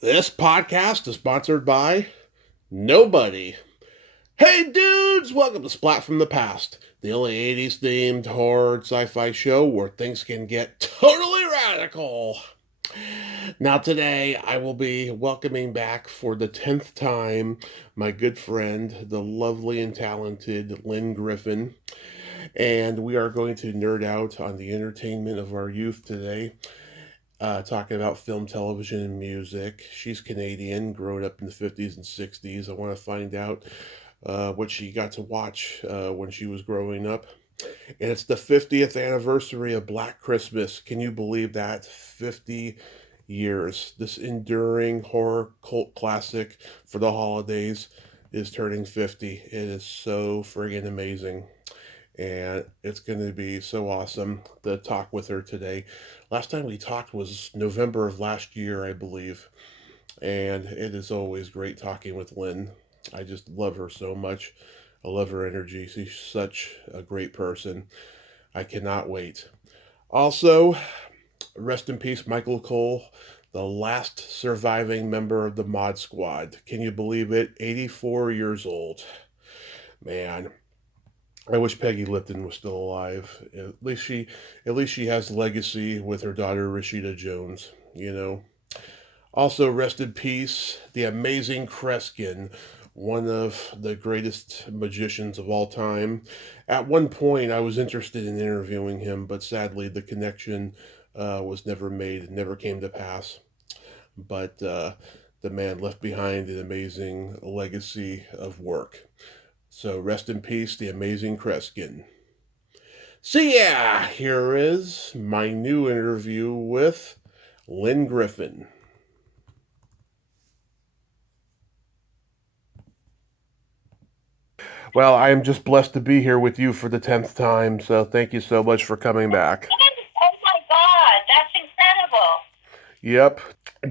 This podcast is sponsored by nobody. Hey dudes, welcome to Splat from the Past, the only 80s themed horror sci-fi show where things can get totally radical. Now today I will be welcoming back for the 10th time my good friend, the lovely and talented Lynne Griffin, and we are going to nerd out on the entertainment of our youth today, talking about film, television, and music. She's Canadian, growing up in the 50s and 60s. I want to find out what she got to watch when she was growing up. And it's the 50th anniversary of Black Christmas. Can you believe that? 50 years. This enduring horror cult classic for the holidays is turning 50. It is so friggin' amazing, and it's going to be so awesome to talk with her today. Last time we talked was November of last year, I believe, and it is always great talking with Lynne. I just love her so much. I love her energy. She's such a great person. I cannot wait. Also, rest in peace, Michael Cole, the last surviving member of the Mod Squad. Can you believe it? 84 years old. Man, I wish Peggy Lipton was still alive. At least she has legacy with her daughter Rashida Jones, you know. Also, rest in peace, the amazing Kreskin, one of the greatest magicians of all time. At one point, I was interested in interviewing him, but sadly, the connection was never made, never came to pass. But the man left behind an amazing legacy of work. So rest in peace, the amazing Kreskin. So yeah, here is my new interview with Lynne Griffin. Well, I am just blessed to be here with you for the 10th time, so thank you so much for coming back. Oh my God, that's incredible. Yep.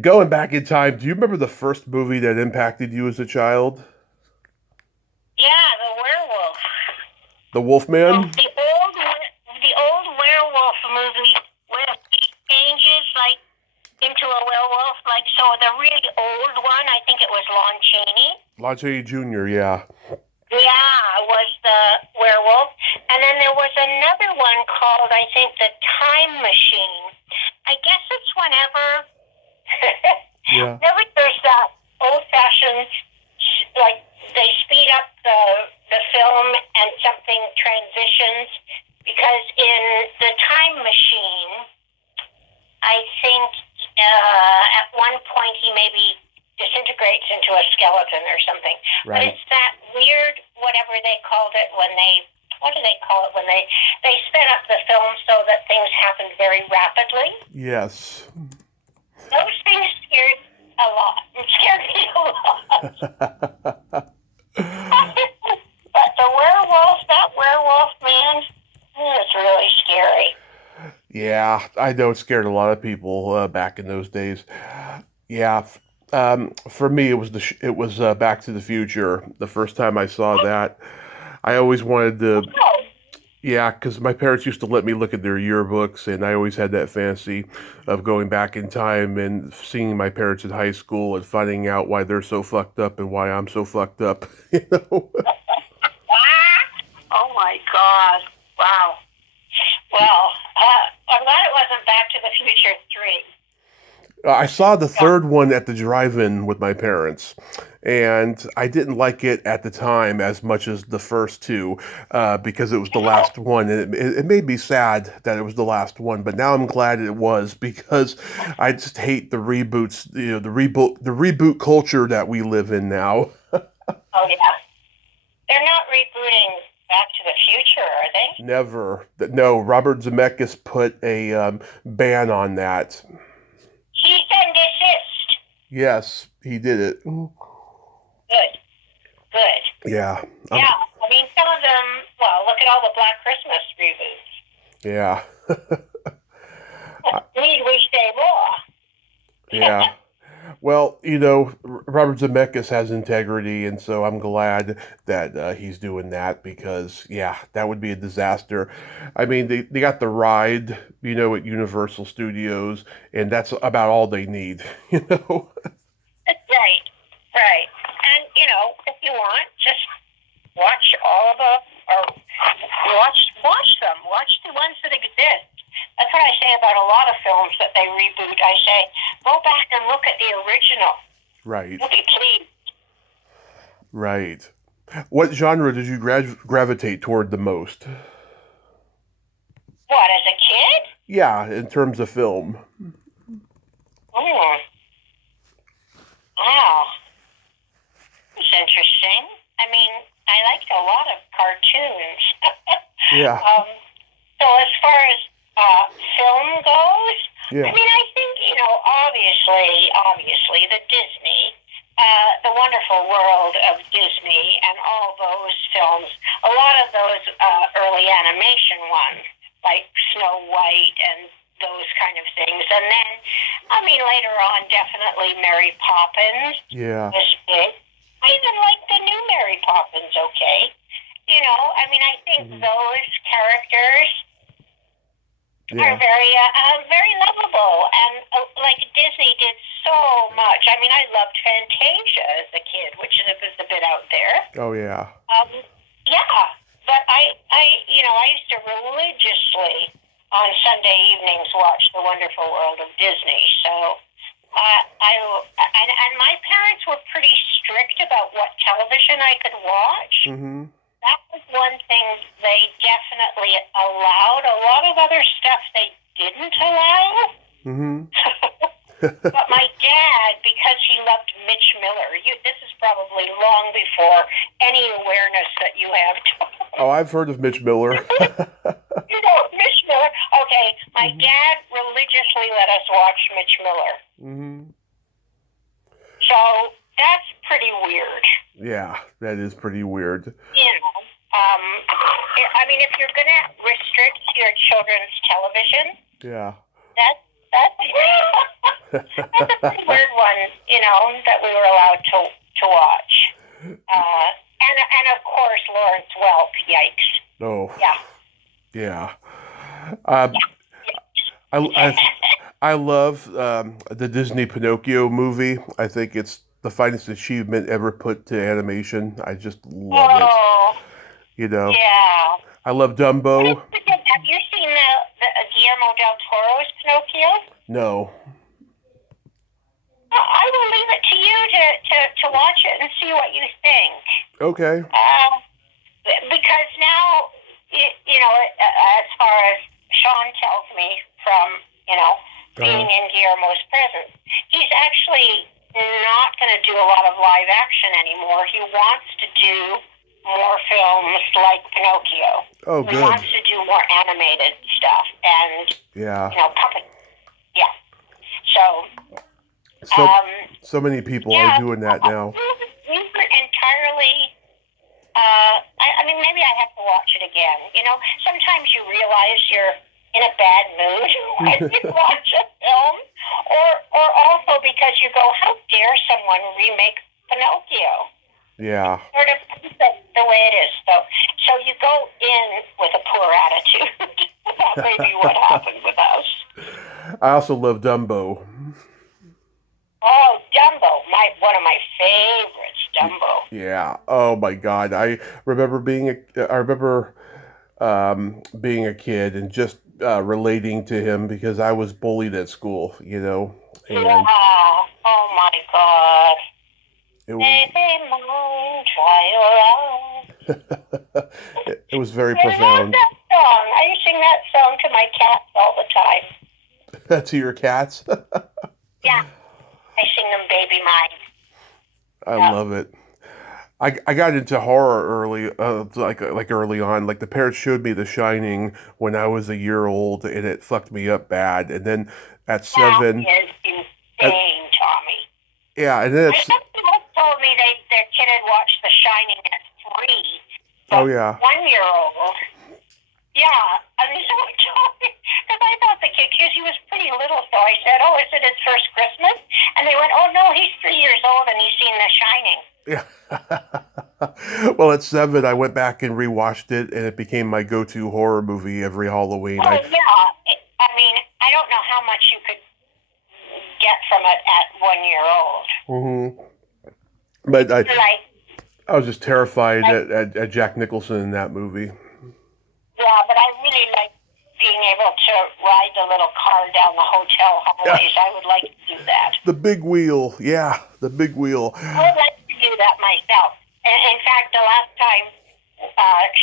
Going back in time, do you remember the first movie that impacted you as a child? Yeah, the werewolf. The Well, Wolfman? the old werewolf movie where he changes like into a werewolf, like so the really old one, I think it was Lon Chaney. Lon Chaney Jr., yeah. Yeah, was the werewolf. And then there was another one called, I think, The Time Machine. I guess it's whenever Yeah. whenever there's that old fashioned, like they speed up the film and something transitions, because in The Time Machine, I think at one point he maybe disintegrates into a skeleton or something. But Right. it's that weird, whatever they called it when they, what do they call it when they sped up the film so that things happened very rapidly? Yes. Those things scared a lot. It scared me a lot. But the werewolf, that werewolf man, is really scary. Yeah, I know it scared a lot of people back in those days. Yeah, for me, it was Back to the Future. The first time I saw that, I always wanted to. Oh, Yeah, because my parents used to let me look at their yearbooks, and I always had that fantasy of going back in time and seeing my parents in high school and finding out why they're so fucked up and why I'm so fucked up. You know. oh my God. Wow. Well, I'm glad it wasn't Back to the Future 3. I saw the Yeah. third one at the drive-in with my parents, and I didn't like it at the time as much as the first two because it was the No. last one, and it made me sad that it was the last one. But now I'm glad it was because I just hate the reboots, the reboot culture that we live in now. Oh, yeah. They're not rebooting Back to the Future, are they? Never, no. Robert Zemeckis put a ban on that. Cease and desist. Yes, he did it. Good. Good. Yeah, Yeah. I mean, some of them, well, look at all the Black Christmas reboots. yeah. Need we say more? Yeah. Well, Robert Zemeckis has integrity, and so I'm glad that he's doing that because, yeah, that would be a disaster. I mean, they got the ride, at Universal Studios, and that's about all they need, you know? if you want, just watch all of the, or watch them. Watch the ones that exist. That's what I say about a lot of films that they reboot. I say, go back and look at the original. Right. You'll be pleased. Right. What genre did you gravitate toward the most? What, as a kid? Yeah, in terms of film. Wow. That's interesting. I mean, I liked a lot of cartoons. Yeah. So as far as film goes, Yeah. I mean, I think, obviously, the Disney, the Wonderful World of Disney and all those films, a lot of those early animation ones, like Snow White and those kind of things. And then, I mean, later on, definitely Mary Poppins was big. I even like the new Mary Poppins, okay? I mean, I think those characters are very, very lovable. And, like, Disney did so much. I mean, I loved Fantasia as a kid, which is a bit out there. Oh, yeah. Yeah. But I used to religiously on Sunday evenings watch The Wonderful World of Disney. So, and my parents were pretty strict about what television I could watch. Mm-hmm. That was one thing they definitely allowed. A lot of other stuff they didn't allow. Mm-hmm. But my dad, because he loved Mitch Miller, this is probably long before any awareness that you have. Oh, I've heard of Mitch Miller. Mitch Miller. Okay, my dad religiously let us watch Mitch Miller. Mm-hmm. So that's pretty weird. Yeah, that is pretty weird. I mean, if you're going to restrict your children's television, that's a pretty weird one, that we were allowed to watch. And of course, Lawrence Welk, yikes. Oh. Yeah. Yeah. I love the Disney Pinocchio movie. I think it's the finest achievement ever put to animation. I just love it. Yeah. I love Dumbo. Have you seen the Guillermo del Toro's Pinocchio? No. I will leave it to you to watch it and see what you think. Okay. Because now, as far as Sean tells me from, being in Guillermo's presence, he's actually not going to do a lot of live action anymore. He wants to do more films like Pinocchio. Oh, good. He wants to do more animated stuff and, puppet. Yeah. So many people are doing that now. We were entirely, I mean, maybe I have to watch it again. Sometimes you realize you're in a bad mood when you watch a film, or also because you go, how dare someone remake Pinocchio? Yeah. Sort of the way it is. So you go in with a poor attitude. That may be what happened with us. I also love Dumbo. Oh, Dumbo, one of my favorites, Dumbo. Yeah. Oh my God. I remember being a kid and just relating to him because I was bullied at school, And yeah. Oh my God. It was very profound. I love that song. I sing that song to my cats all the time. To your cats? Yeah. I sing them Baby Mine. I love it. I got into horror early, like early on. Like the parents showed me The Shining when I was a year old, and it fucked me up bad. And then at 7, that is insane, Tommy. Yeah, and then my husband told me their kid had watched The Shining at 3. Oh yeah. 1-year-old. Yeah, I mean, someone told me because I thought the kid, because he was pretty little, so I said, "Oh, is it his first Christmas?" And they went, "Oh no, he's 3 years old and he's seen The Shining." Yeah. Well, at 7, I went back and rewatched it, and it became my go-to horror movie every Halloween. Oh, yeah. I mean, I don't know how much you could get from it at 1 year old. Mm-hmm. But I was just terrified at Jack Nicholson in that movie. Yeah, but I really like being able to ride the little car down the hotel hallways. I would like to do that. The big wheel, yeah, the big wheel. I would like to do that myself. And in fact, the last time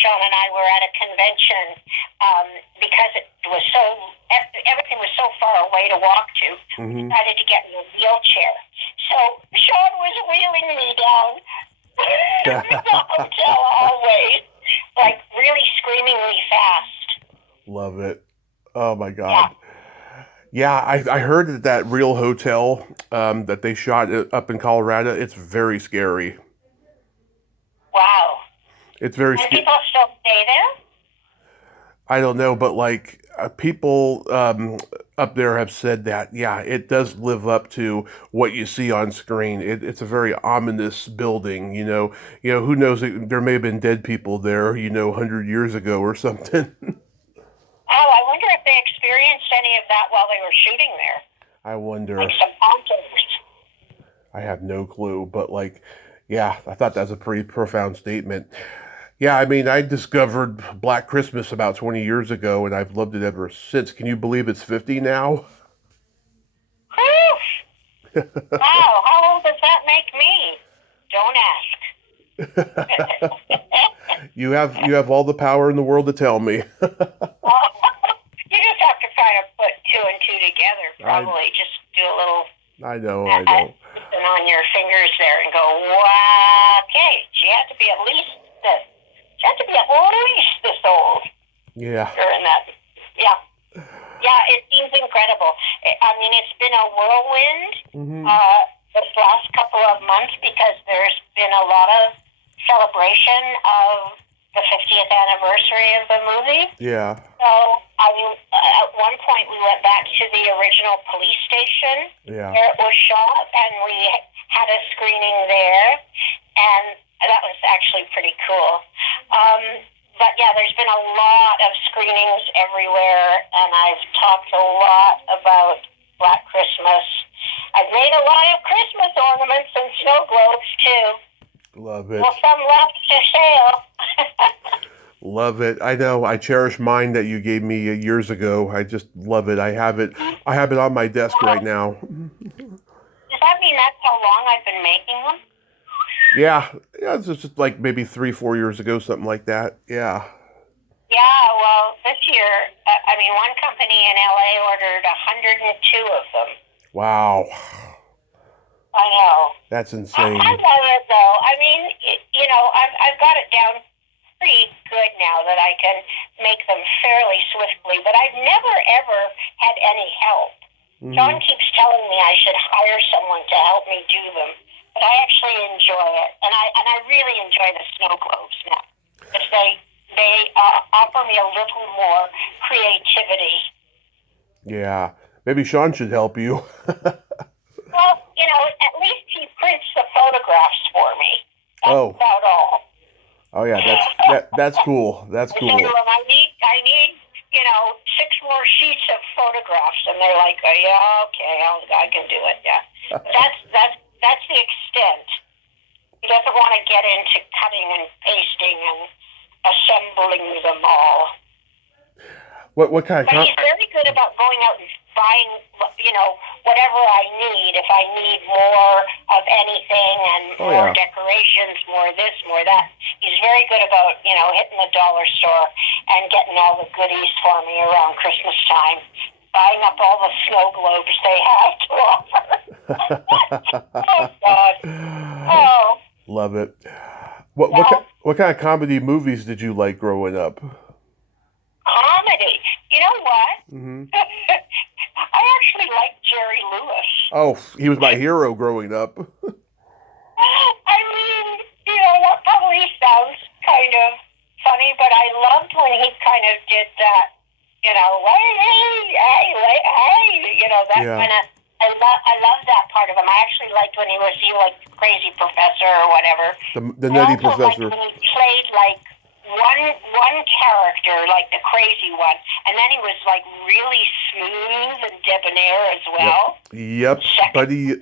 Sean and I were at a convention, because it was everything was so far away to walk to, we decided to get in a wheelchair. So Sean was wheeling me down the hotel hallways, like really screamingly fast. Love it. Oh my God. Yeah, I heard that real hotel that they shot up in Colorado, it's very scary. Wow. It's very And scary. people still stay there? I don't know, but like people up there have said that, yeah, it does live up to what you see on screen. It's a very ominous building, you know. Who knows? There may have been dead people there, 100 years ago or something. Oh, I wonder if they experienced any of that while they were shooting there. I wonder. Like some hauntings. I have no clue, but like, yeah, I thought that was a pretty profound statement. Yeah, I mean, I discovered Black Christmas about 20 years ago, and I've loved it ever since. Can you believe it's 50 now? Wow, how old does that make me? Don't ask. You have all the power in the world to tell me. You just have to kind of put two and two together, probably. Just do a little... I know. And on your fingers there and go, wow, okay, she had to be at least this. She had to be at least this old. Yeah. During that. Yeah. Yeah, it seems incredible. I mean, it's been a whirlwind this last couple of months because there's been a lot of celebration of the 50th anniversary of the movie. Yeah. So, I mean, at one point we went back to the original police station where it was shot, and we had a screening there, and that was actually pretty cool. But yeah, there's been a lot of screenings everywhere, and I've talked a lot about Black Christmas. I've made a lot of Christmas ornaments and snow globes too. Love it. Well, some left to sale. Love it. I know. I cherish mine that you gave me years ago. I just love it. I have it on my desk right now. Does that mean that's how long I've been making them? Yeah, it's just like maybe 3-4 years ago, something like that. Yeah. Yeah, well, this year, one company in LA ordered 102 of them. Wow. I know. That's insane. I love it, though. I mean, I've got it down pretty good now that I can make them fairly swiftly, but I've never, ever had any help. John keeps telling me I should hire someone to help me do them. But I actually enjoy it, and I really enjoy the snow globes now, because they offer me a little more creativity. Yeah, maybe Sean should help you. Well, at least he prints the photographs for me. That's about all. Oh yeah, that's cool. That's cool. I need 6 more sheets of photographs, and they're like, oh, yeah, okay, I can do it. Yeah, that's the extent. He doesn't want to get into cutting and pasting and assembling them all. What kind of? But he's very good about going out and buying, whatever I need. If I need more of anything and more decorations, more this, more that. He's very good about, hitting the dollar store and getting all the goodies for me around Christmas time. Buying up all the snow globes they have to offer. Oh, God. Oh. Love it. What kind of comedy movies did you like growing up? Comedy? You know what? I actually liked Jerry Lewis. Oh, he was my hero growing up. I mean, that probably sounds kind of funny, but I loved when he kind of did that. Hey, that kind of, I love that part of him. I actually liked when he was like crazy professor or whatever. The nutty professor. When he played like one character, like the crazy one, and then he was like really smooth and debonair as well. Yep. Buddy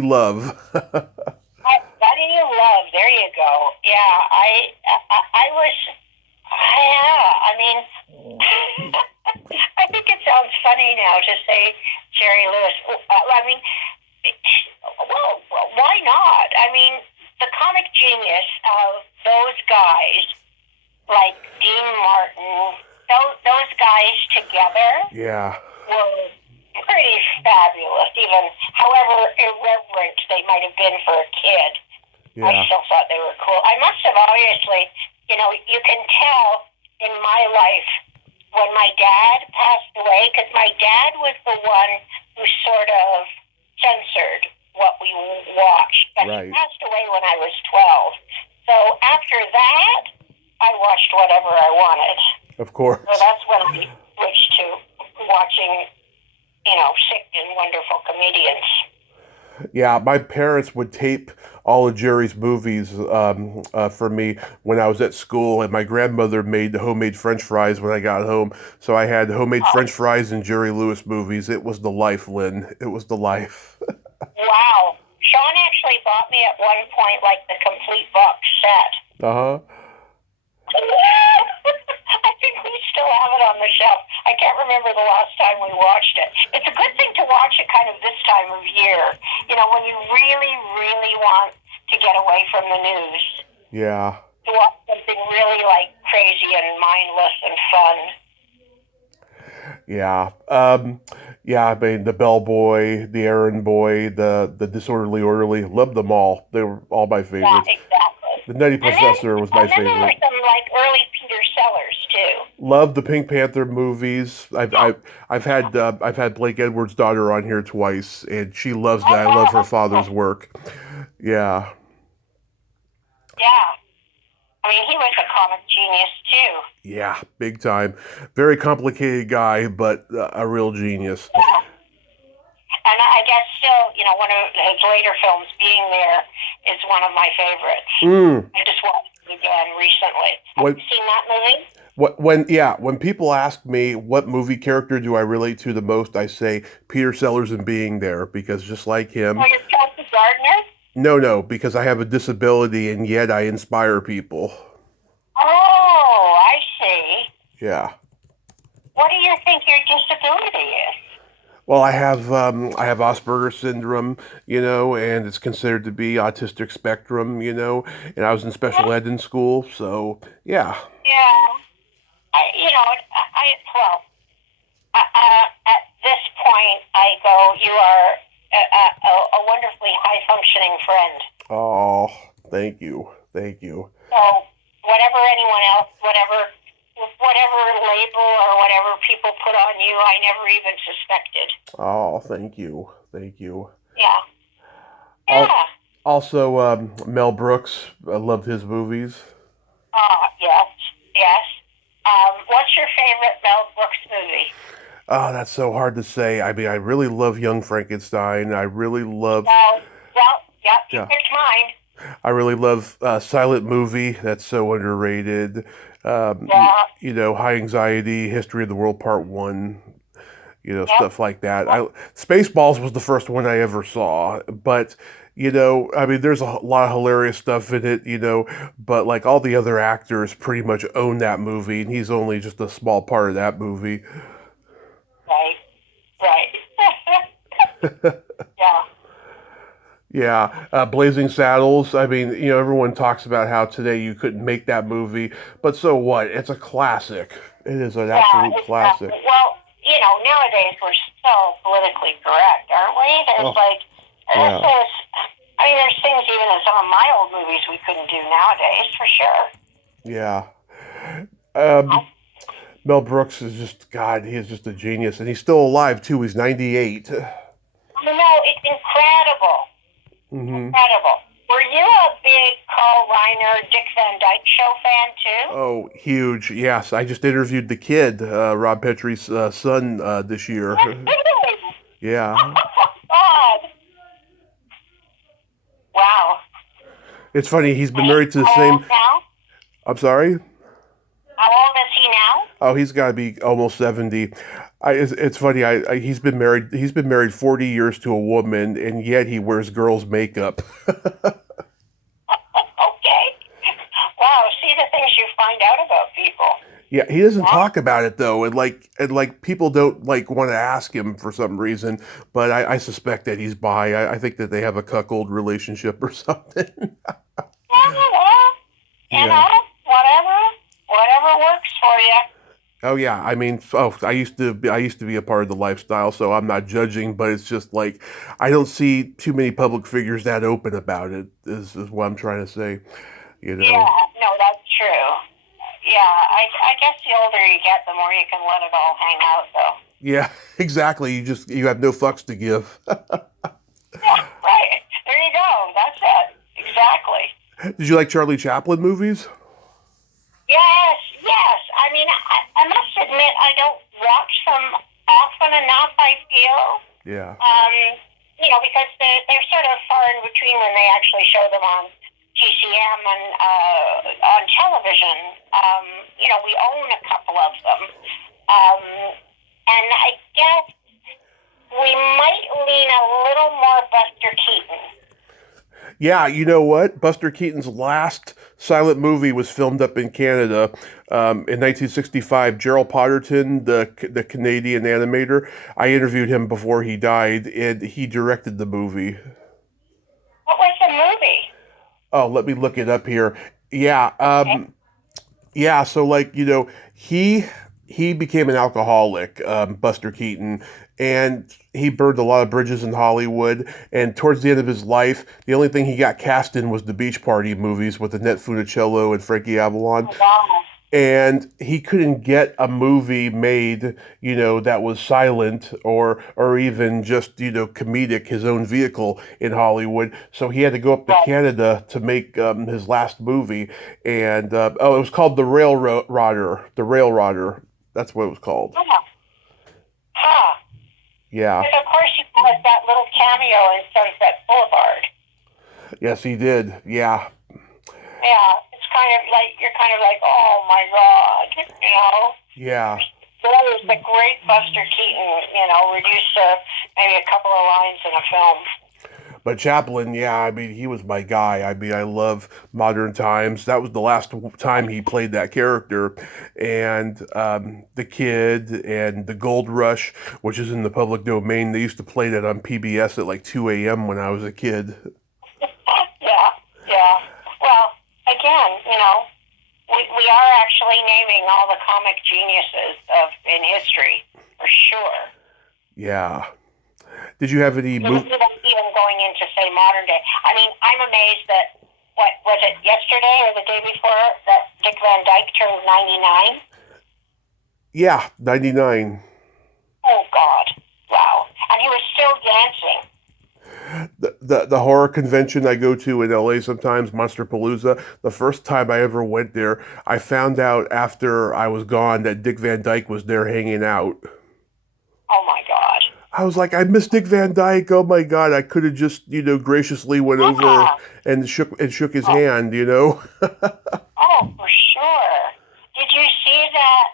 Love. Buddy love. There you go. Yeah, I was. Yeah, I mean, I think it sounds funny now to say Jerry Lewis. I mean, well, why not? I mean, the comic genius of those guys, like Dean Martin, those guys together, were pretty fabulous. Even however irreverent they might have been for a kid, I still thought they were cool. I must have obviously, you can tell in my life when my dad passed away, because my dad was the one who sort of censored what we watched. But he passed away when I was 12. So after that, I watched whatever I wanted. Of course. So that's when I switched to watching, sick and wonderful comedians. Yeah, my parents would tape all of Jerry's movies for me when I was at school, and my grandmother made homemade French fries when I got home. So I had homemade French fries and Jerry Lewis movies. It was the life, Lynn. It was the life. Wow. Sean actually bought me at one point, like, the complete box set. Uh-huh. I think we still have it on the shelf. I can't remember the last time we watched it. It's a good thing to watch it kind of this time of year, when you really, really want to get away from the news. Yeah. To watch something really, like, crazy and mindless and fun. Yeah. I mean, the Bellboy, the Errand Boy, the Disorderly Orderly, loved them all. They were all my favorites. Yeah, exactly. The Nutty Professor was my favorite. And then there were some, like, early Peter Sellers, too. Love the Pink Panther movies. I've had Blake Edwards' daughter on here twice, and she loves that. I love her father's work. Yeah. Yeah. I mean, he was a comic genius, too. Yeah, big time. Very complicated guy, but a real genius. Yeah. And I guess still, one of his later films, Being There, is one of my favorites. I just watched it again recently. Have you seen that movie? When people ask me what movie character do I relate to the most, I say Peter Sellers in Being There, because just like him. Oh, you're Kelsey Gardner? No, because I have a disability and yet I inspire people. Oh, I see. Yeah. What do you think your disability is? Well, I have Asperger's syndrome, and it's considered to be autistic spectrum, and I was in special ed in school, so yeah. Yeah. At this point, I go, you are a wonderfully high-functioning friend. Oh, thank you. So, whatever anyone else, whatever label or whatever people put on you, I never even suspected. Oh, thank you. Yeah. Also, Mel Brooks, I loved his movies. Yes. What's your favorite Mel Brooks movie? Oh, that's so hard to say. I mean, I really love Young Frankenstein. I really love... You picked mine. I really love Silent Movie. That's so underrated. High Anxiety, History of the World Part 1, stuff like that. Spaceballs was the first one I ever saw, but, I mean, there's a lot of hilarious stuff in it, but like all the other actors pretty much own that movie, and he's only just a small part of that movie. Right. Yeah. Yeah, Blazing Saddles. I mean, everyone talks about how today you couldn't make that movie, but so what? It's a classic. It is an absolute classic. Well, nowadays we're so politically correct, aren't we? There's things even in some of my old movies we couldn't do nowadays, for sure. Yeah. Mel Brooks is just, God, he is just a genius, and he's still alive, too. He's 98. I know, it's incredible. Mm-hmm. Incredible. Were you a big Carl Reiner, Dick Van Dyke Show fan, too? Oh, huge. Yes, I just interviewed the kid, Rob Petrie's son, this year. Yeah. God. Wow. It's funny, he's been married to the same... Now? I'm sorry? How old is he now? Oh, he's got to be almost 70. It's funny. He's been married 40 years to a woman, and yet he wears girls' makeup. things you find out about people. Yeah, he doesn't talk about it though, and people don't want to ask him for some reason. But I suspect that he's bi. I think that they have a cuckold relationship or something. You know, whatever works for you. Oh yeah, I mean, I used to be a part of the lifestyle, so I'm not judging. But it's just like I don't see too many public figures that open about it. Is what I'm trying to say. You know. Yeah, no, that's true. Yeah, I guess the older you get, the more you can let it all hang out, though. Yeah, exactly. You have no fucks to give. Yeah, right. There you go. That's it. Exactly. Did you like Charlie Chaplin movies? Yes. I mean, I must admit, I don't watch them often enough, I feel. Yeah. Because they're sort of far in between when they actually show them on TCM and on television. We own a couple of them. And I guess we might lean a little more Buster Keaton. Yeah, you know what? Buster Keaton's last silent movie was filmed up in Canada in 1965. Gerald Potterton, the Canadian animator, I interviewed him before he died, and he directed the movie. What was the movie? Oh, let me look it up here. Yeah, yeah. So he became an alcoholic, Buster Keaton, and he burned a lot of bridges in Hollywood. And towards the end of his life, the only thing he got cast in was the Beach Party movies with Annette Funicello and Frankie Avalon. Oh, wow. And he couldn't get a movie made, that was silent or even just, comedic, his own vehicle in Hollywood. So he had to go up to Canada to make his last movie. And, it was called The Railrodder. The Railrodder. That's what it was called. Huh. Yeah. Because, of course, he had that little cameo in Sunset Boulevard. Yes, he did. Yeah. Yeah. You're kind of like, oh my God, Yeah. That was the great Buster Keaton, reduced to maybe a couple of lines in a film. But Chaplin, yeah, I mean, he was my guy. I mean, I love Modern Times. That was the last time he played that character. And The Kid and The Gold Rush, which is in the public domain. They used to play that on PBS at 2 a.m. when I was a kid. Yeah. Well, again, we are actually naming all the comic geniuses in history, for sure. Yeah. Did you have any... Even going into, say, modern day. I mean, I'm amazed that, what, was it yesterday or the day before, that Dick Van Dyke turned 99? Yeah, 99. Oh, God. Wow. And he was still dancing. The horror convention I go to in LA sometimes, Monsterpalooza, the first time I ever went there, I found out after I was gone that Dick Van Dyke was there hanging out. Oh my God. I was like, I miss Dick Van Dyke. Oh my God, I could have just, graciously went over and shook his hand, Oh, for sure. Did you see that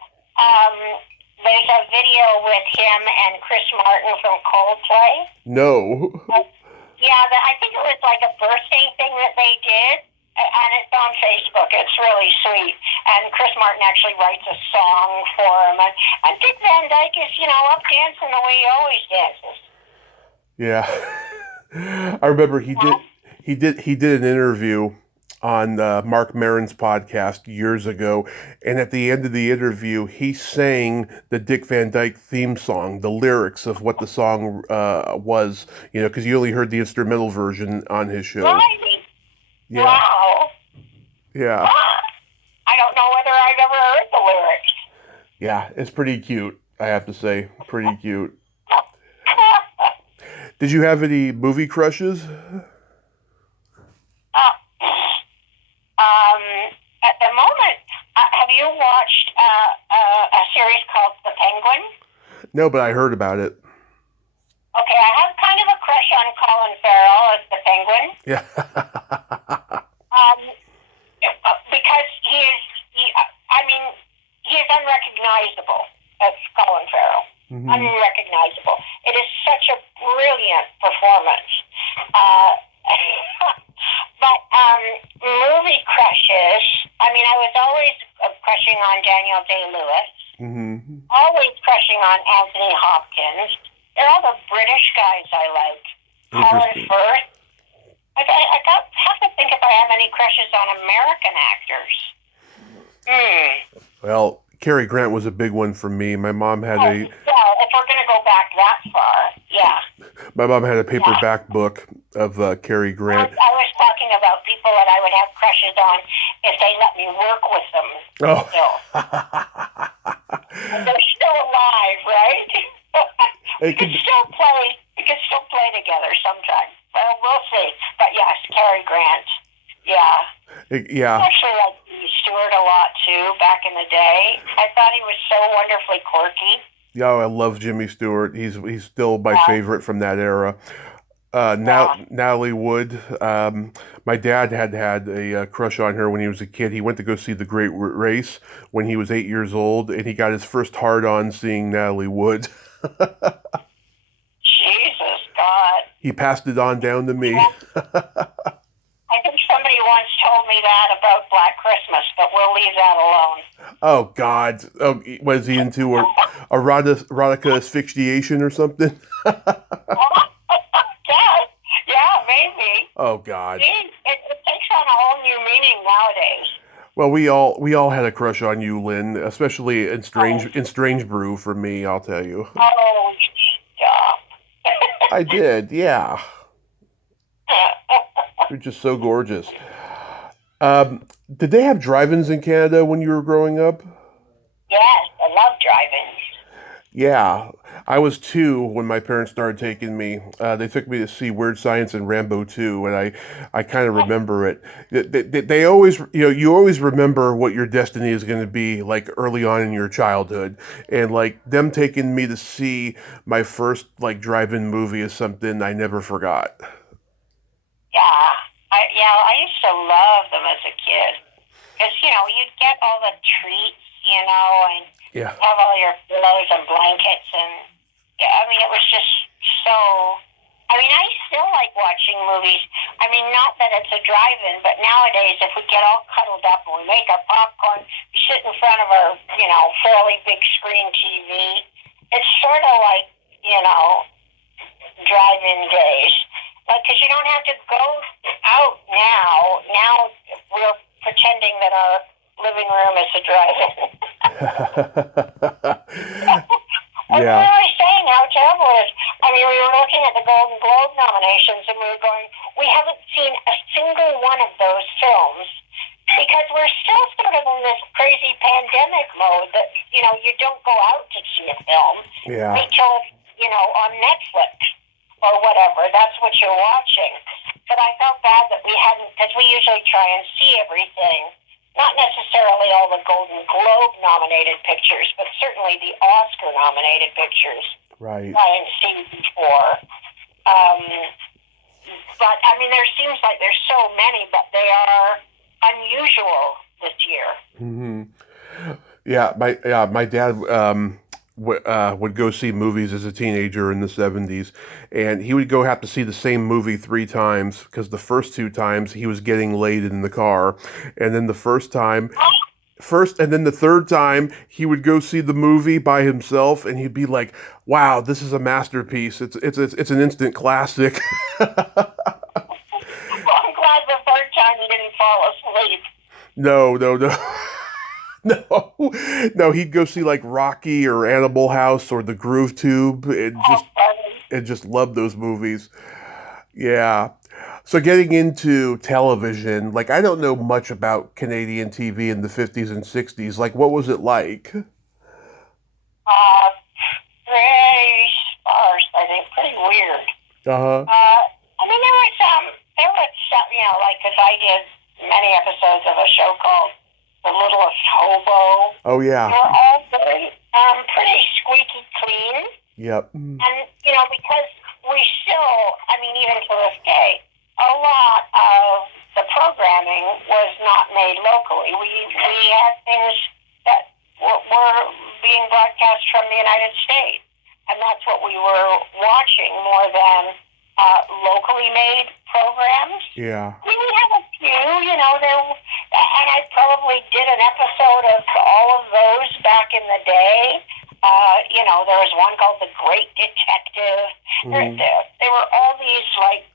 there's a video with him and Chris Martin from Coldplay? No. Yeah, I think it was like a birthday thing that they did, and it's on Facebook. It's really sweet. And Chris Martin actually writes a song for him. And Dick Van Dyke is, up dancing the way he always dances. Yeah. I remember he did an interview on Mark Maron's podcast years ago, and at the end of the interview, he sang the Dick Van Dyke theme song, the lyrics of what the song was, because you only heard the instrumental version on his show. Right. Yeah. Wow. Yeah. I don't know whether I've ever heard the lyrics. Yeah, it's pretty cute, I have to say. Pretty cute. Did you have any movie crushes? At the moment, have you watched a series called The Penguin? No, but I heard about it. Okay, I have kind of a crush on Colin Farrell as the Penguin. Yeah. Because he is unrecognizable as Colin Farrell. Mm-hmm. Unrecognizable. It is such a brilliant performance. But movie crushes, I I was always crushing on Daniel Day-Lewis. Mm-hmm. Always crushing on Anthony Hopkins. They're all the British guys I like. Colin Firth. I have to think if I have any crushes on American actors. Well, Cary Grant was a big one for me. My mom had Well, if we're going to go back that far, yeah. My mom had a paperback book of Cary Grant. I was talking about people that I would have crushes on if they let me work with them. Oh. Still. They're still alive, right? We can still play together sometime. Well, we'll see. But yes, Cary Grant. Yeah. Yeah. I actually like Stewart a lot too. Back in the day, I thought he was so wonderfully quirky. Yeah, I love Jimmy Stewart. He's still my favorite from that era. Natalie Wood. My dad had a crush on her when he was a kid. He went to go see The Great Race when he was 8 years old, and he got his first hard-on seeing Natalie Wood. Jesus, God. He passed it on down to me. Yeah. I think somebody once told me that about Black Christmas, but we'll leave that alone. Oh, God. Oh, was he into erotica asphyxiation or something? Yeah, maybe. Oh, God. It takes on a whole new meaning nowadays. Well, we all had a crush on you, Lynn, especially in Strange Brew for me, I'll tell you. Oh, stop. I did, yeah. You're just so gorgeous. Did they have drive-ins in Canada when you were growing up? Yes, I love drive-ins. Yeah, I was 2 when my parents started taking me. They took me to see Weird Science and Rambo 2, and I kind of remember it. They always, you always remember what your destiny is going to be like early on in your childhood, and like them taking me to see my first like drive-in movie is something I never forgot. I used to love them as a kid. Because, you'd get all the treats, and have all your pillows and blankets. And, it was just so... I still like watching movies. Not that it's a drive-in, but nowadays, if we get all cuddled up and we make our popcorn, we sit in front of our, fairly big screen TV, it's sort of like, drive-in days. Because you don't have to go out now. Now we're pretending that our living room is a drive-in. Yeah. We were saying how terrible it is. We were looking at the Golden Globe nominations and we were going, we haven't seen a single one of those films because we're still sort of in this crazy pandemic mode that, you don't go out to see a film. Yeah. Wait till it's, on Netflix or whatever. That's what you're watching. But I felt bad that we hadn't, because we usually try and see everything. Not necessarily all the Golden Globe nominated pictures, but certainly the Oscar nominated pictures. Right. Try and see before. But there seems like there's so many, but they are unusual this year. Mm-hmm. Yeah, my dad would go see movies as a teenager in the 70s, and he would go have to see the same movie 3 times because the first 2 times he was getting laid in the car, and then the and then the third time he would go see the movie by himself, and he'd be like, "Wow, this is a masterpiece! It's an instant classic." Well, I'm glad the third time you didn't fall asleep. No, he'd go see like Rocky or Animal House or The Groove Tube and just love those movies. Yeah. So getting into television, like I don't know much about Canadian TV in the 50s and 60s. Like what was it like? Very sparse, I think, pretty weird. Uh-huh. There was some, because I did many episodes of a show called The Littlest Hobo. Oh, yeah. They're all very, pretty squeaky clean. Yep. And, because we still, even to this day, a lot of the programming was not made locally. We had things that were being broadcast from the United States. And that's what we were watching more than locally made programs. Yeah. We have a few, and I probably did an episode of all of those back in the day. There was one called The Great Detective. Mm-hmm. There were all these, like,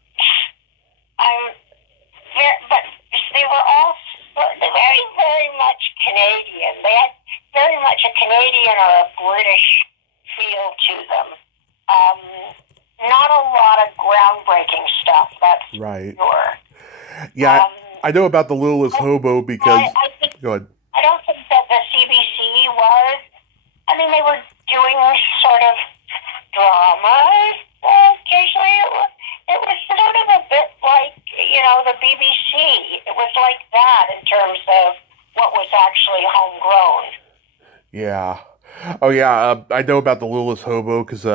but they were all very, very much Canadian. They had very much a Canadian or a British feel to them. Not a lot of groundbreaking stuff, that's Right. sure. Yeah, I know about The Littlest Hobo because... Go ahead. I don't think that the CBC was... I mean, they were doing sort of drama occasionally. It was sort of a bit like, the BBC. It was like that in terms of what was actually homegrown. Yeah. Oh, yeah, I know about The Littlest Hobo because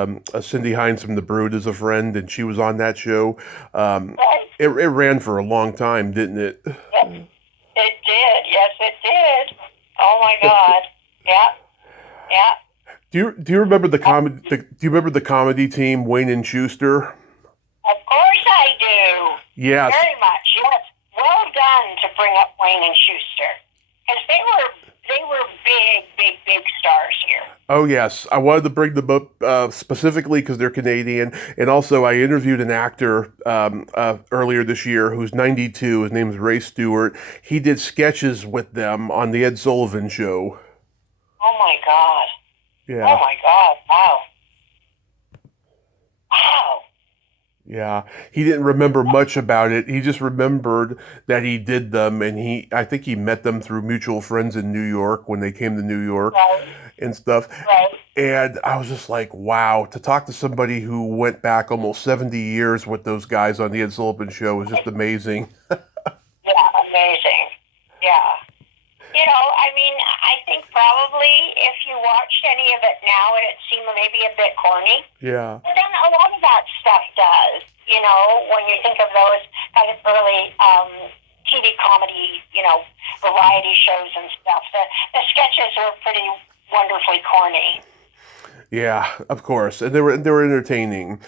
Cindy Hines from The Brood is a friend, and she was on that show. Right. It ran for a long time, didn't it? Yes, it did. Yes, it did. Oh, my God. Yeah. Do you remember the comedy? Do you remember the comedy team, Wayne and Schuster? Of course I do. Yes. Very much. Yes. Well done to bring up Wayne and Schuster, because they were big stars here. Oh yes, I wanted to bring them up specifically because they're Canadian, and also I interviewed an actor earlier this year who's 92. His name's Ray Stewart. He did sketches with them on the Ed Sullivan Show. Oh my God. Yeah. Oh my God. Wow. Yeah, he didn't remember much about it. He just remembered that he did them, and I think he met them through mutual friends in New York when they came to New York and stuff. Right. And I was just like, wow, to talk to somebody who went back almost 70 years with those guys on the Ed Sullivan Show was just amazing. Yeah, amazing. Yeah. I think probably if you watched any of it now, it'd seem maybe a bit corny. Yeah. But then a lot of that stuff does, when you think of those kind of early TV comedy, variety shows and stuff. The sketches were pretty wonderfully corny. Yeah, of course. And they were entertaining.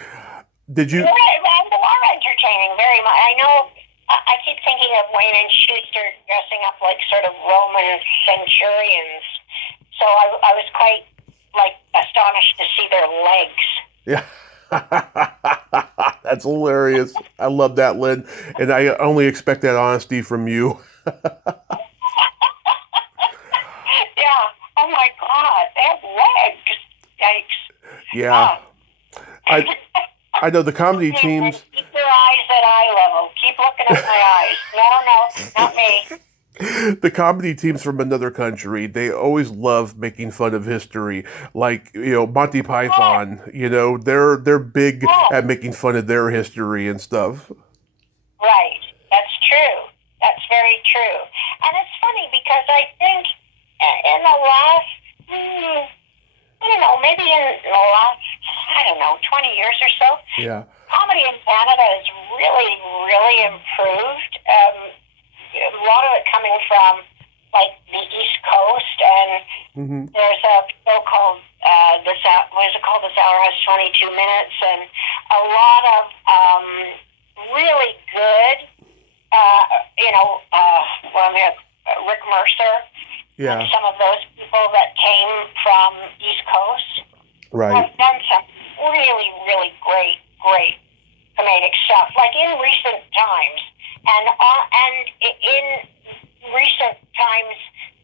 Did you... They are entertaining very much. I know... I keep thinking of Wayne and Schuster dressing up like sort of Roman centurions. So I was quite, astonished to see their legs. Yeah. That's hilarious. I love that, Lynn. And I only expect that honesty from you. Yeah. Oh, my God. They have legs. Yikes. Yeah. I know the comedy teams... Keep your eyes at eye level. Keep looking at my eyes. No, not me. The comedy teams from another country, they always love making fun of history. Like, Monty Python, they're big at making fun of their history and stuff. Right. That's true. That's very true. And it's funny because I think in the last... maybe in the last, 20 years or so, yeah, comedy in Canada has really, really improved. A lot of it coming from, the East Coast, and there's a show called, This Hour Has 22 Minutes, and a lot of really good, Rick Mercer, yeah, and some of those people that came from East Coast. Right. Have done some really, really great comedic stuff, like in recent times, and in recent times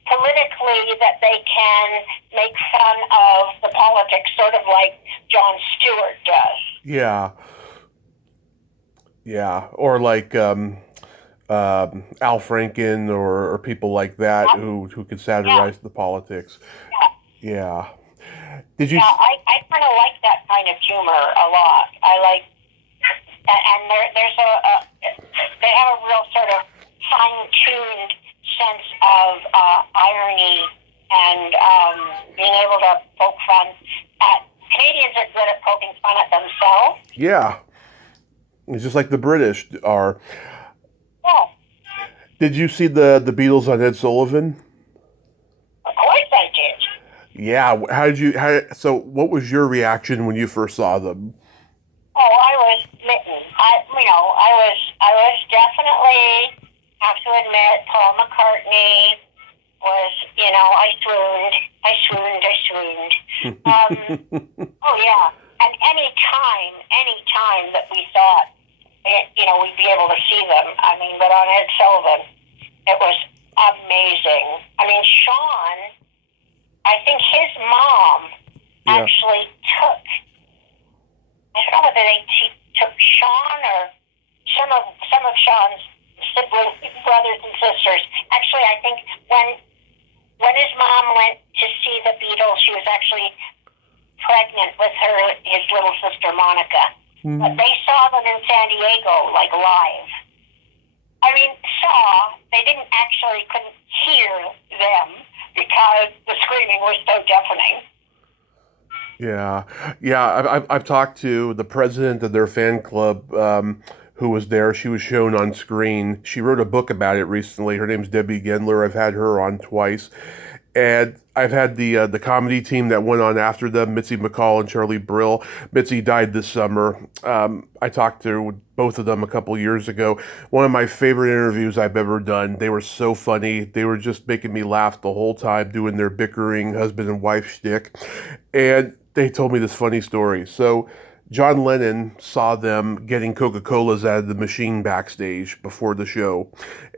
politically, that they can make fun of the politics, sort of like Jon Stewart does. Yeah. Yeah, or like Al Franken or people like that who could satirize the politics. Yeah. Did you? Yeah, I kind of like that kind of humor a lot. I like, and they have a real sort of fine-tuned sense of irony and being able to poke fun at. Canadians are good at poking fun at themselves. Yeah. It's just like the British are. Yeah. Did you see the Beatles on Ed Sullivan? Of course I did. Yeah. So what was your reaction when you first saw them? Oh, I was smitten. I was definitely have to admit, Paul McCartney was, I swooned. Oh, yeah. And any time that we thought, we'd be able to see them, but on Ed Sullivan, it was amazing. Sean, I think his mom actually took, I don't know whether she took Sean or some of Sean's siblings, brothers and sisters. Actually, I think when his mom went to see the Beatles, she was actually pregnant with his little sister Monica. Mm-hmm. But they saw them in San Diego, live. They couldn't hear them because the screaming was so deafening. Yeah. I've talked to the president of their fan club, who was there. She was shown on screen. She wrote a book about it recently. Her name's Debbie Gendler. I've had her on twice. And I've had the comedy team that went on after them, Mitzi McCall and Charlie Brill. Mitzi died this summer. I talked to both of them a couple years ago. One of my favorite interviews I've ever done. They were so funny. They were just making me laugh the whole time, doing their bickering husband and wife shtick. And they told me this funny story. So John Lennon saw them getting Coca-Colas out of the machine backstage before the show.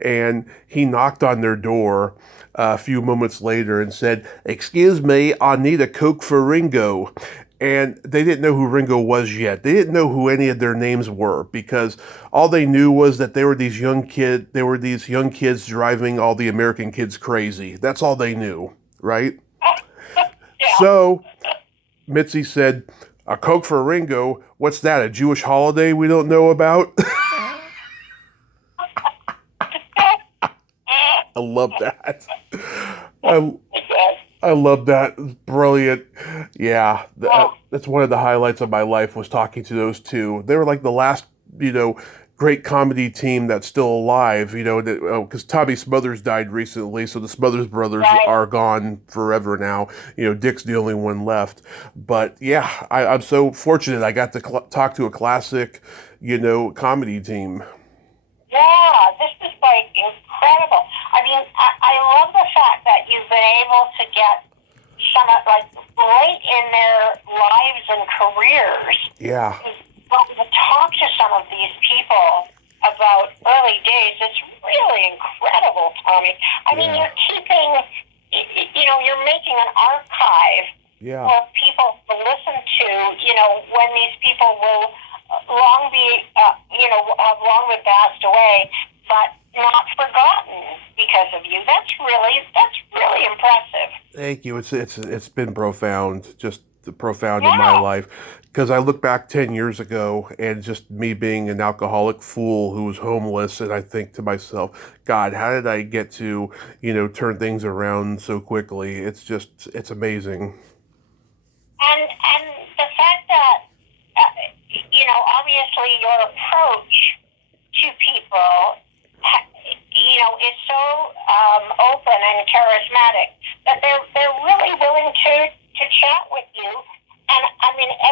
And he knocked on their door a few moments later and said, "Excuse me, I need a Coke for Ringo." And they didn't know who Ringo was yet. They didn't know who any of their names were, because all they knew was that they were these young kids driving all the American kids crazy. That's all they knew, right? Yeah. So Mitzi said, "A Coke for Ringo? What's that, a Jewish holiday we don't know about?" I love that. I love that. It's brilliant. Yeah, that's one of the highlights of my life, was talking to those two. They were like the last, great comedy team that's still alive, because Tommy Smothers died recently, so the Smothers brothers are gone forever now. Dick's the only one left. But yeah, I'm so fortunate I got to talk to a classic, comedy team. Yeah, this is incredible. I love the fact that you've been able to get some late in their lives and careers. Yeah. To talk to some of these people about early days, it's really incredible, Tommy. You're keeping, you're making an archive for people to listen to, when these people will long have long been passed away, but not forgotten because of you. That's really impressive. Thank you. It's been profound, just profound in my life. Because I look back 10 years ago and just me being an alcoholic fool who was homeless, and I think to myself, God, how did I get to, turn things around so quickly? It's amazing. And the fact that, obviously your approach to people, is so open and charismatic that they're really willing to chat with you. And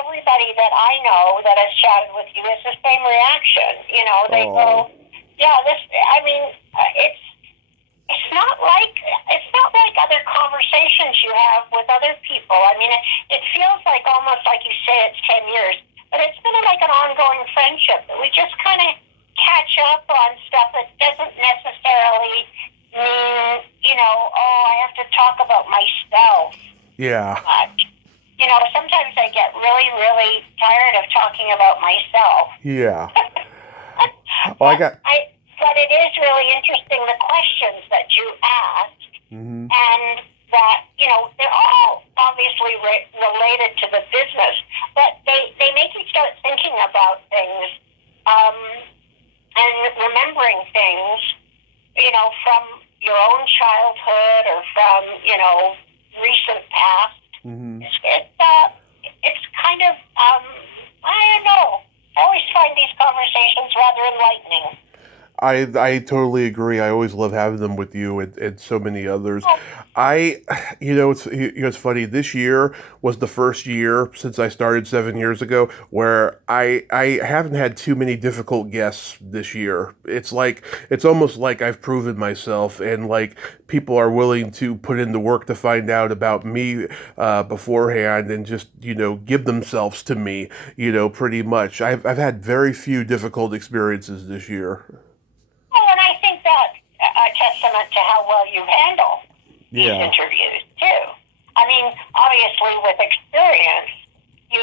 everybody that I know that has chatted with you is the same reaction. They go, yeah, it's not like other conversations you have with other people. It feels almost like you say it's 10 years, but it's been like an ongoing friendship that we just kind of catch up on stuff that doesn't necessarily mean, I have to talk about myself. Yeah. Sometimes I get really, really tired of talking about myself. Yeah. But it is really interesting, the questions that you ask, and that, they're all obviously related to the business, but they make you start thinking about things, and remembering things, from your own childhood or from, recent past. It's kind of, I don't know. I always find these conversations rather enlightening. I totally agree. I always love having them with you and so many others. Oh, It's funny. This year was the first year since I started 7 years ago where I haven't had too many difficult guests this year. It's almost like I've proven myself, and like people are willing to put in the work to find out about me beforehand, and just give themselves to me. Pretty much. I've had very few difficult experiences this year. well, and I think that's a testament to how well you handle these Yeah. interviews too. I mean, obviously, with experience, you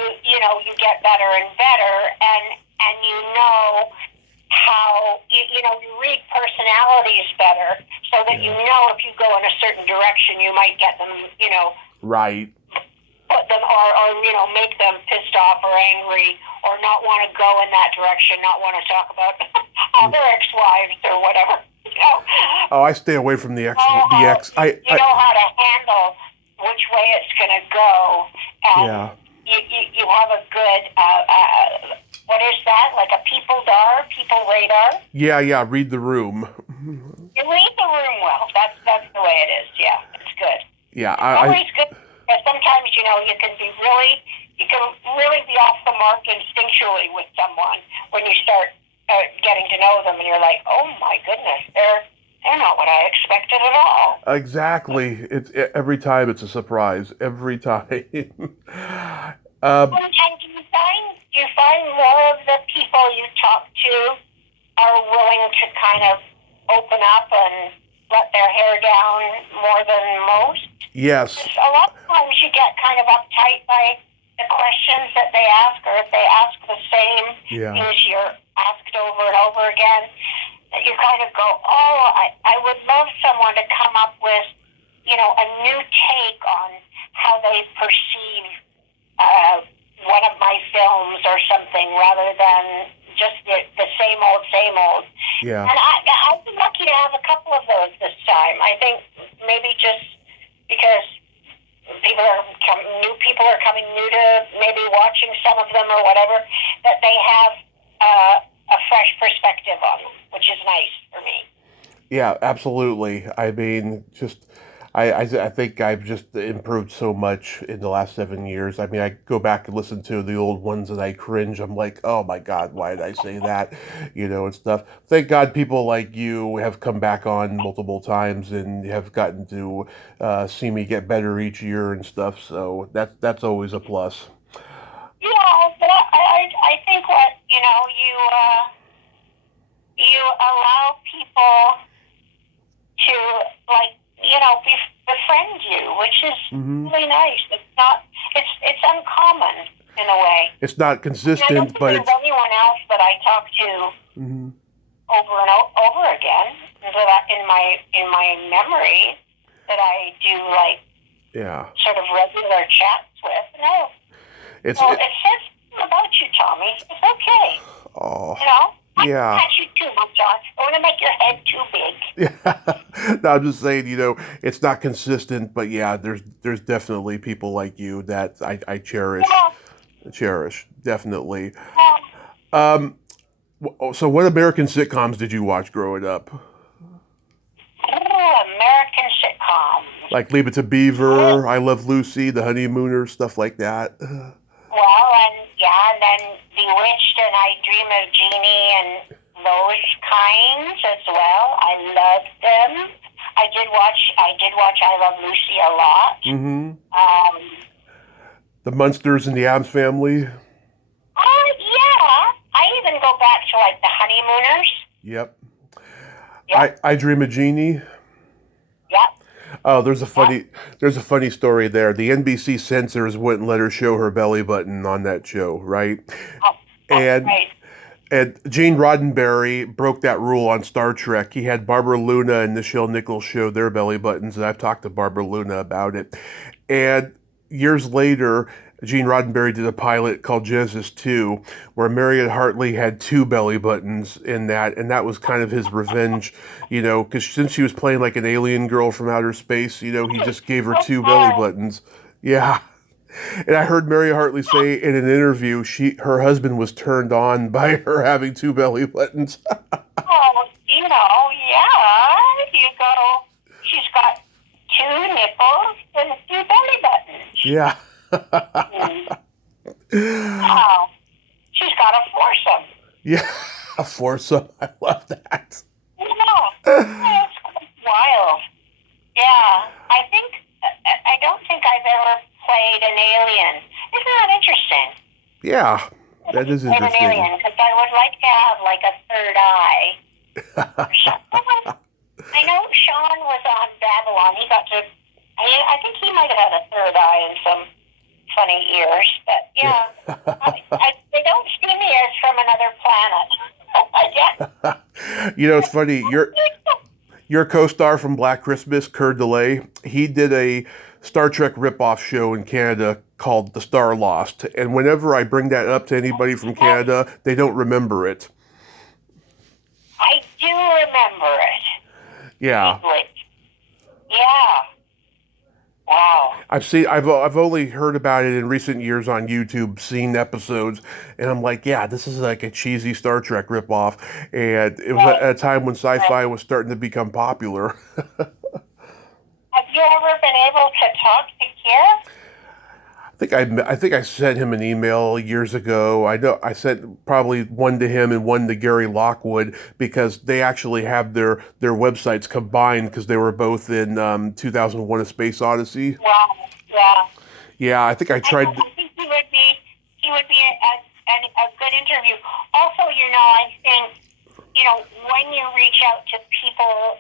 get better and better, and you know how you read personalities better, so that Yeah. if you go in a certain direction, you might get them, Right. put them or make them pissed off or angry or not want to go in that direction, not want to talk about other ex-wives or whatever. Oh, I stay away from the X. Know The how X. I know how to handle which way it's going to go, and Yeah. you have a good what is that, like a people radar? Yeah. Yeah. Read the room. You read the room well. That's the way it is. Yeah, it's good. Yeah. It's always good, because sometimes you can really be off the mark instinctually with someone when you start getting to know them, and you're like, oh my goodness, they're not what I expected at all. Exactly. Every time it's a surprise. Every time. um, And do you find more of the people you talk to are willing to kind of open up and let their hair down more than most? yes. A lot of times you get kind of uptight by the questions that they ask, or if they ask the same Yeah. things you're asked over and over again, that you kind of go, oh, I would love someone to come up with, a new take on how they perceive one of my films or something, rather than just the same old, same old. Yeah. And I've been lucky to have a couple of those this time. I think maybe just because new people are coming new to maybe watching some of them or whatever, that they have a fresh perspective on them, which is nice for me. Yeah. Absolutely. I mean, I think I've just improved so much in the last 7 years. I mean, I go back and listen to the old ones and I cringe. I'm like, oh my God, why did I say that? And stuff. Thank God people like you have come back on multiple times and have gotten to see me get better each year and stuff. So that's always a plus. Yeah, but I think what you allow people to befriend you, which is Hmm. really nice. It's uncommon in a way. It's not And I don't consistent, think but there's it's. anyone else that I talk to Hmm. over and over again in my memory that I do Yeah. sort of regular chats with. No, It's. well, It, it says something about you, Tommy. It's okay. oh. I can Yeah. catch you too much on. I want to make your head too big. Yeah. No, I'm just saying, it's not consistent, but yeah, there's definitely people like you that I Yeah. cherish, definitely. Well, Um, so what American sitcoms did you watch growing up? American sitcoms. Like Leave It to Beaver, I Love Lucy, The Honeymooners, stuff like that. Well, and then Bewitched and I Dream of Jeannie and those kinds as well. I loved them. I did watch I Love Lucy a lot. Mm-hmm. Um, The Munsters and the Addams Family. yeah. I even go back to the Honeymooners. Yep. Yep. I Dream of Jeannie. Yep. Oh, there's a funny story there. The NBC censors wouldn't let her show her belly button on that show, right? Oh, And right. and Gene Roddenberry broke that rule on Star Trek. He had Barbara Luna and Nichelle Nichols show their belly buttons, and I've talked to Barbara Luna about it. And years later, Gene Roddenberry did a pilot called Genesis 2, where Marion Hartley had two belly buttons in that, and that was kind of his revenge, because since she was playing like an alien girl from outer space, he just gave her two belly buttons. Yeah. And I heard Mary Hartley say in an interview her husband was turned on by her having two belly buttons. Oh, Yeah. Wow. She's got a foursome. Yeah. A foursome. I love that. Yeah. It's wild. Yeah. I don't think I've ever played an alien. Isn't that interesting? Yeah. That is Played an interesting. alien, because I would like to have like a third eye. I know Sean was on Babylon. He got to, I think he might have had a third eye in some funny years. But yeah, they don't see me as from another planet. You know, it's funny. Your co-star from Black Christmas, Coeur d'Alene, he did a Star Trek ripoff show in Canada called The Star Lost. And whenever I bring that up to anybody from Canada, they don't remember it. I do remember it. Yeah. Yeah. Wow. I've only heard about it in recent years on YouTube, seen episodes, and I'm like, yeah, this is like a cheesy Star Trek ripoff. And it was at a time when sci-fi was starting to become popular. Have you ever been able to talk to Kira? I think I sent him an email years ago. I know I sent probably one to him and one to Gary Lockwood because they actually have their websites combined because they were both in 2001: A Space Odyssey. Wow. Yeah. Yeah, I think I tried. I think he would be a good interview. Also, I think when you reach out to people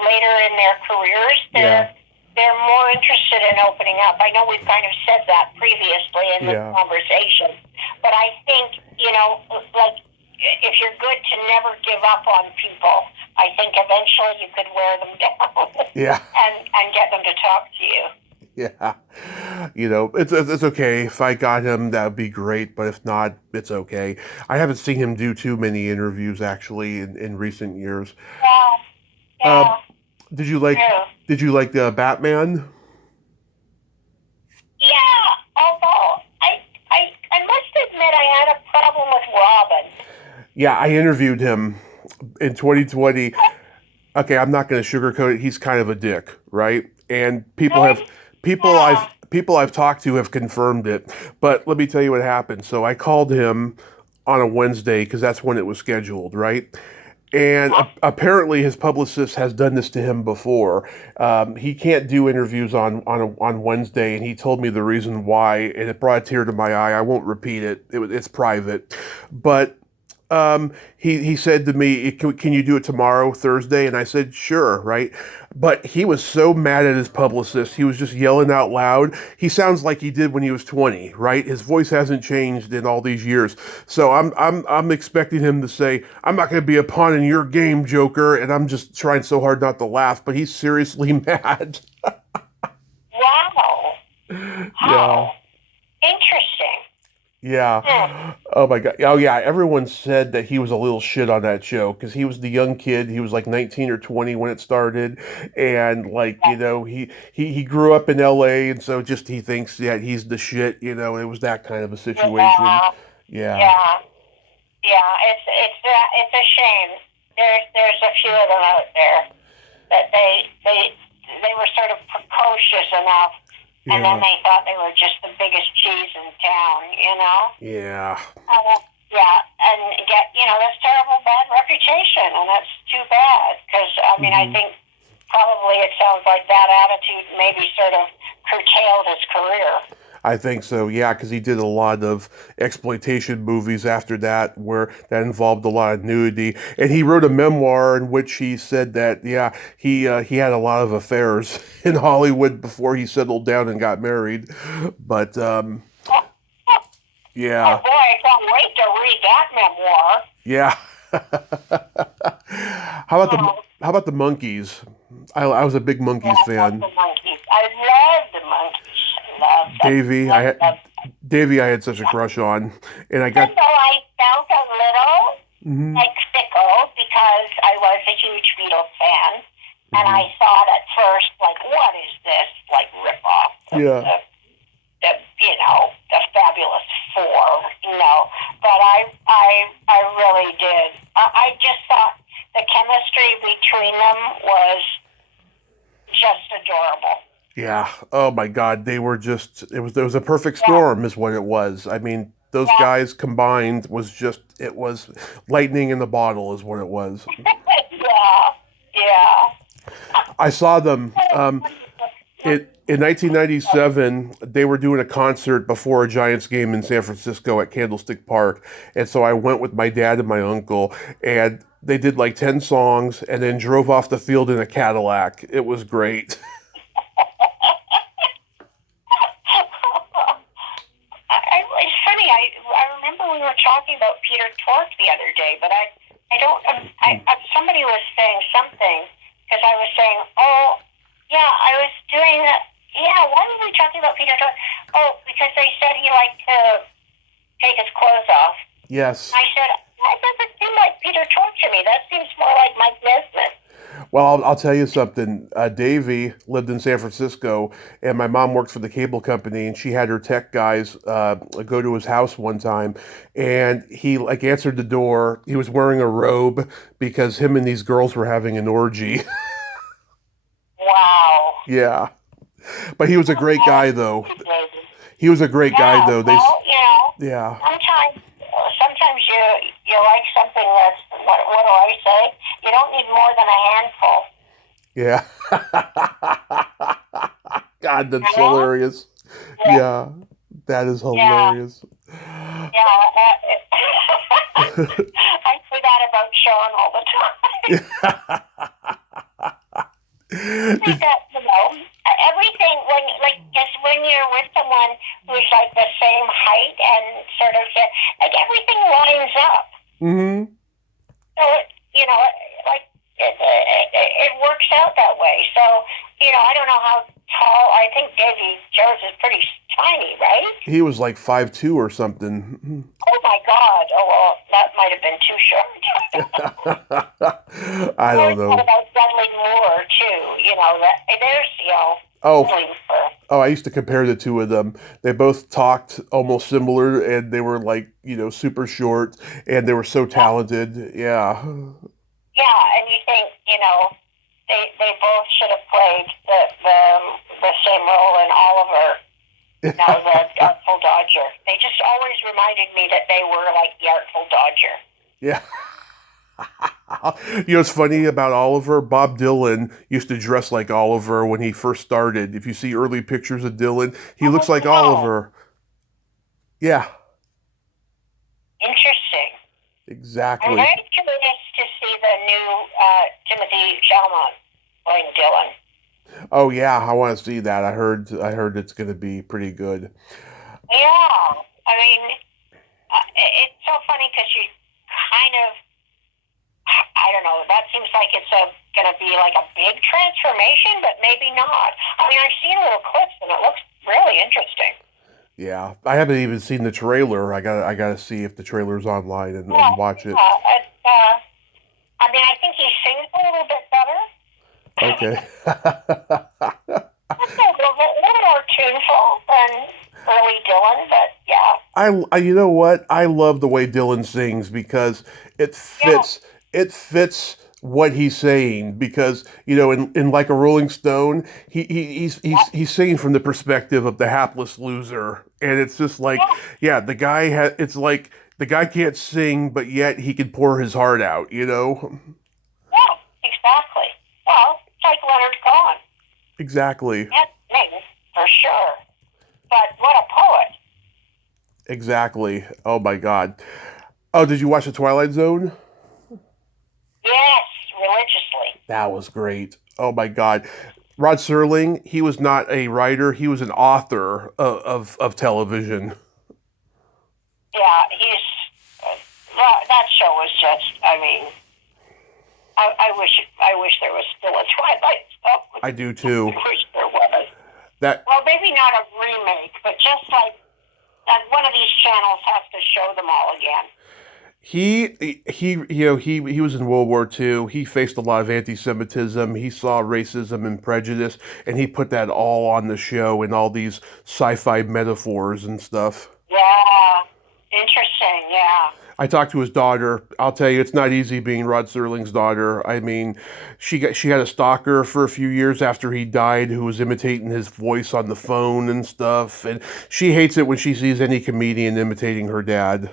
later in their careers, they're more interested in opening up. I know we've kind of said that previously in the conversation, but I think like if you're good to never give up on people, I think eventually you could wear them down. Yeah. and get them to talk to you. Yeah, it's okay. If I got him, that would be great. But if not, it's okay. I haven't seen him do too many interviews actually in recent years. Yeah. Did you like Batman? Yeah. Although I must admit I had a problem with Robin. Yeah, I interviewed him in 2020. Okay, I'm not going to sugarcoat it. He's kind of a dick, right? And people I've talked to have confirmed it. But let me tell you what happened. So I called him on a Wednesday because that's when it was scheduled, right? And apparently his publicist has done this to him before. He can't do interviews on Wednesday, and he told me the reason why, and it brought a tear to my eye. I won't repeat it. It's private. But he said to me, can you do it tomorrow, Thursday? And I said, sure, right? But he was so mad at his publicist. He was just yelling out loud. He sounds like he did when he was 20, right? His voice hasn't changed in all these years. So I'm expecting him to say, I'm not going to be a pawn in your game, Joker. And I'm just trying so hard not to laugh, but he's seriously mad. Wow. Yeah. Interesting. Yeah. Oh my God. Oh yeah. Everyone said that he was a little shit on that show because he was the young kid. He was like 19 or 20 when it started, and he grew up in L.A. and so just he thinks that he's the shit. It was that kind of a situation. Yeah. It's a shame. There's a few of them out there that they were sort of precocious enough. And then they thought they were just the biggest cheese in town, Yeah. And get, this terrible bad reputation, and that's too bad, because, I think probably it sounds like that attitude maybe sort of curtailed his career. I think so, yeah, because he did a lot of exploitation movies after that where that involved a lot of nudity. And he wrote a memoir in which he said that, he had a lot of affairs in Hollywood before he settled down and got married. But, yeah. Oh, boy, I can't wait to read that memoir. Yeah. How about the Monkees? I was a big Monkees fan. The Monkees. I love the Monkees. Davey, I had such a crush on, and I got. Even though I felt a little like fickle because I was a huge Beatles fan, and I thought at first, like, what is this, like, ripoff? The Fabulous Four, But I really did. I just thought the chemistry between them was just adorable. Yeah. Oh my God. They were just there was a perfect Yeah, storm is what it was. I mean, those yeah, guys combined was just it was lightning in the bottle is what it was. yeah, yeah. I saw them in 1997. They were doing a concert before a Giants game in San Francisco at Candlestick Park, and so I went with my dad and my uncle, and they did like 10 songs and then drove off the field in a Cadillac. It was great. It's funny. I remember we were talking about Peter Tork the other day, but I don't. Somebody was saying something because I was saying, oh, yeah, I was doing that. Yeah, why were we talking about Peter Tork? Oh, because they said he liked to take his clothes off. Yes. I said, that doesn't seem like Peter Tork to me. That seems more like Mike Nesmith. Well, I'll tell you something. Davey lived in San Francisco, and my mom worked for the cable company, and she had her tech guys go to his house one time, and he like answered the door. He was wearing a robe because him and these girls were having an orgy. Wow. Yeah, but he was a great Well, guy, though. He was a great guy, yeah, though. well, Yeah, sometimes you like something that's what do I say? You don't need more than a handful. yeah. God, that's You know? hilarious. Yeah, Yeah, that is yeah, hilarious. yeah. I say that about Sean all the time. I think Did- that everything when you're with someone who's like the same height and sort of like everything lines up. Mhm. So like it works out that way. So I don't know how tall. I think Davy Jones is pretty tiny, right? He was like 5'2" or something. Oh my God! Oh well, that might have been too short. I I don't always thought know. about Dudley Moore too. That there's Oh, Dudley for I used to compare the two of them. They both talked almost similar, and they were like, super short, and they were so yeah, talented. Yeah. yeah, and you think they both should have played the same role in Oliver. The Artful Dodger. They just always reminded me that they were like the Artful Dodger. Yeah. What's funny about Oliver? Bob Dylan used to dress like Oliver when he first started. If you see early pictures of Dylan, he looks Oh like wow, Oliver. Yeah, interesting. I'm exactly. very curious to see the new Timothy Chalamet playing Dylan. Oh yeah, I want to see that. I heard it's going to be pretty good. Yeah, I mean, it's so funny because you kind of, I don't know, that seems like it's going to be like a big transformation, but maybe not. I mean, I've seen little clips and it looks really interesting. Yeah, I haven't even seen the trailer. I gotta see if the trailer's online and Yeah, watch it. yeah. I mean, I think he sings a little bit better. Okay. It's a little more tuneful than early Dylan, but yeah. you know what? I love the way Dylan sings because it Yeah, fits it fits what he's saying because in like a Rolling Stone yeah, he's singing from the perspective of the hapless loser, and it's just like, yeah, yeah, it's like the guy can't sing but yet he can pour his heart out. yeah, exactly. Well, it's like Leonard Cohen. Exactly. Can't sing, for sure. But what a poet. Exactly. Oh my God. Oh, did you watch The Twilight Zone? Yes, religiously. That was great. Oh my God. Rod Serling, he was not a writer, he was an author of television. Yeah, that show was just, I mean, I wish there was still a Twilight Zone. I do too. I wish there was. That Well, maybe not a remake, but just like that one of these channels has to show them all again. he was in World War II. He faced a lot of anti-Semitism. He saw racism and prejudice, and he put that all on the show in all these sci-fi metaphors and stuff. Yeah, interesting. Yeah, I talked to his daughter. I'll tell you, it's not easy being Rod Serling's daughter. I mean, she had a stalker for a few years after he died who was imitating his voice on the phone and stuff. And she hates it when she sees any comedian imitating her dad.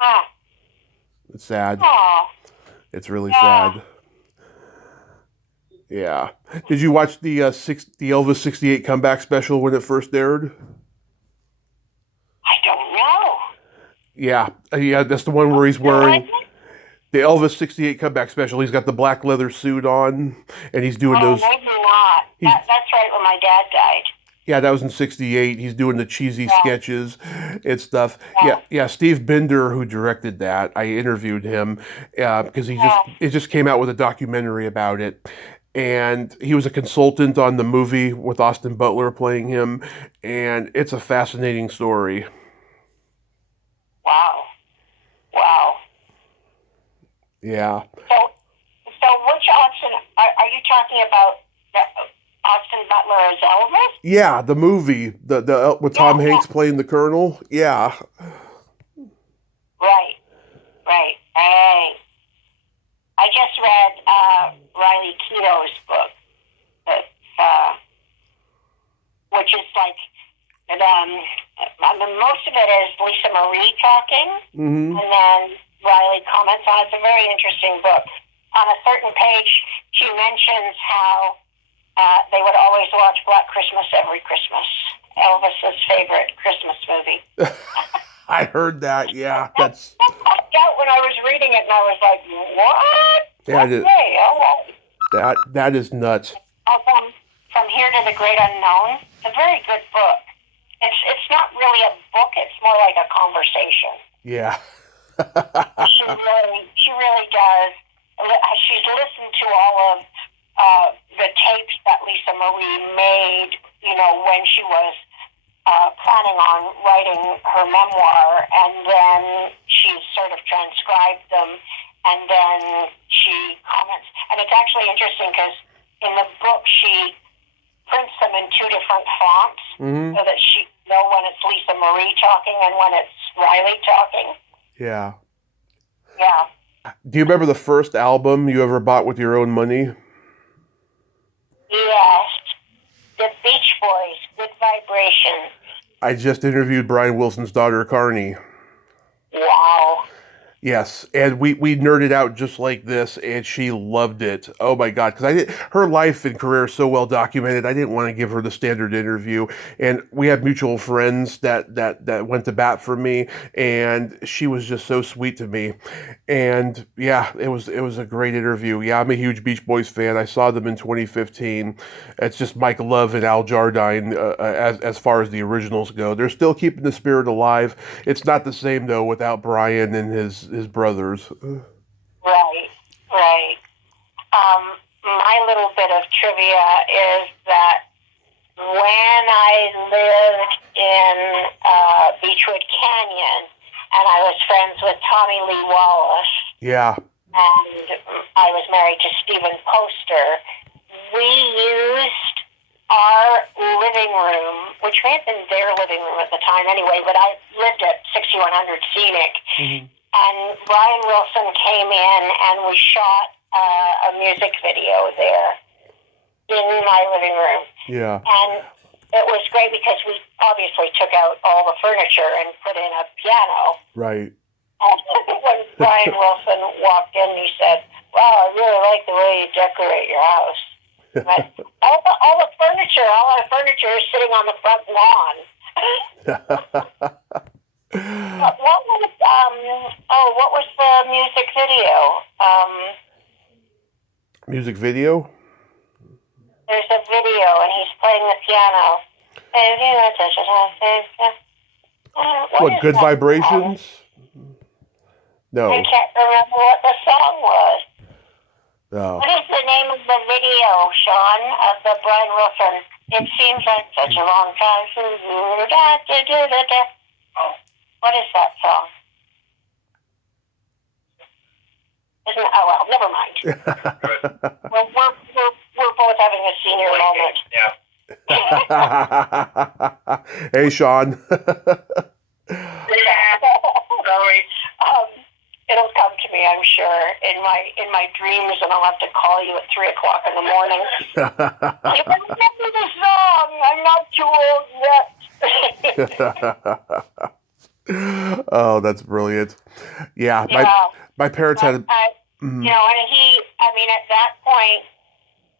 Ah. It's sad. Oh. It's really Yeah. sad. Yeah. Did you watch the Elvis '68 comeback special when it first aired? I don't know. Yeah, that's the one where he's What was wearing it? the Elvis '68 comeback special. He's got the black leather suit on, and he's doing Oh, those. maybe not. He's That's right when my dad died. Yeah, that was in '68. He's doing the cheesy Yeah. sketches and stuff. Yeah. Yeah. Steve Bender, who directed that, I interviewed him because Yeah. it just came out with a documentary about it, and he was a consultant on the movie with Austin Butler playing him, and it's a fascinating story. Wow. Wow. Yeah. So which Austin are you talking about? Austin Butler as Elvis? Yeah, the movie, the with Tom Hanks playing the Colonel. Yeah. Right. Hey. I just read Riley Keough's book, which is like, most of it is Lisa Marie talking, Mm-hmm. and then Riley comments on it. It's a very interesting book. On a certain page, she mentions how they would always watch Black Christmas every Christmas. Elvis's favorite Christmas movie. I heard that. Yeah, that's. That popped out when I was reading it, and I was like, "What? Yeah, Okay, all right." that is nuts. From Here to the Great Unknown. It's a very good book. It's not really a book. It's more like a conversation. Yeah. She really does. She's listened to all of the tapes that Lisa Marie made, when she was planning on writing her memoir, and then she sort of transcribed them, and then she comments. And it's actually interesting because in the book she prints them in two different fonts, Mm-hmm. so that she know when it's Lisa Marie talking and when it's Riley talking. Yeah. Yeah. Do you remember the first album you ever bought with your own money? Yes. The Beach Boys, Good Vibration. I just interviewed Brian Wilson's daughter, Carney. Wow. Yes, and we nerded out just like this, and she loved it. Oh my God, because her life and career is so well documented. I didn't want to give her the standard interview, and we have mutual friends that went to bat for me, and she was just so sweet to me. And yeah, it was a great interview. Yeah, I'm a huge Beach Boys fan. I saw them in 2015. It's just Mike Love and Al Jardine as far as the originals go. They're still keeping the spirit alive. It's not the same though without Brian and his brothers. Right. My little bit of trivia is that when I lived in Beechwood Canyon, and I was friends with Tommy Lee Wallace, Yeah. and I was married to Stephen Poster, we used our living room, which may have been their living room at the time anyway, but I lived at 6100 Scenic. Mm-hmm. And Brian Wilson came in, and we shot a music video there in my living room. Yeah. And it was great because we obviously took out all the furniture and put in a piano. Right. And when Brian Wilson walked in, he said, "Wow, I really like the way you decorate your house." But all the furniture, all our furniture is sitting on the front lawn. What was the music video? Music video? There's a video, and he's playing the piano. What, Good Vibrations? Song? No. I can't remember what the song was. No. What is the name of the video, Sean, of the Brian Wilson? It seems like such a long time. Oh, what is that song? Never mind. Well, we're both having a senior moment. Hey, Sean. Sorry. in my dreams, and I'll have to call you at 3:00 in the morning. I remember the song. I'm not too old yet. Oh, that's brilliant. Yeah, my parents had. You know, and at that point,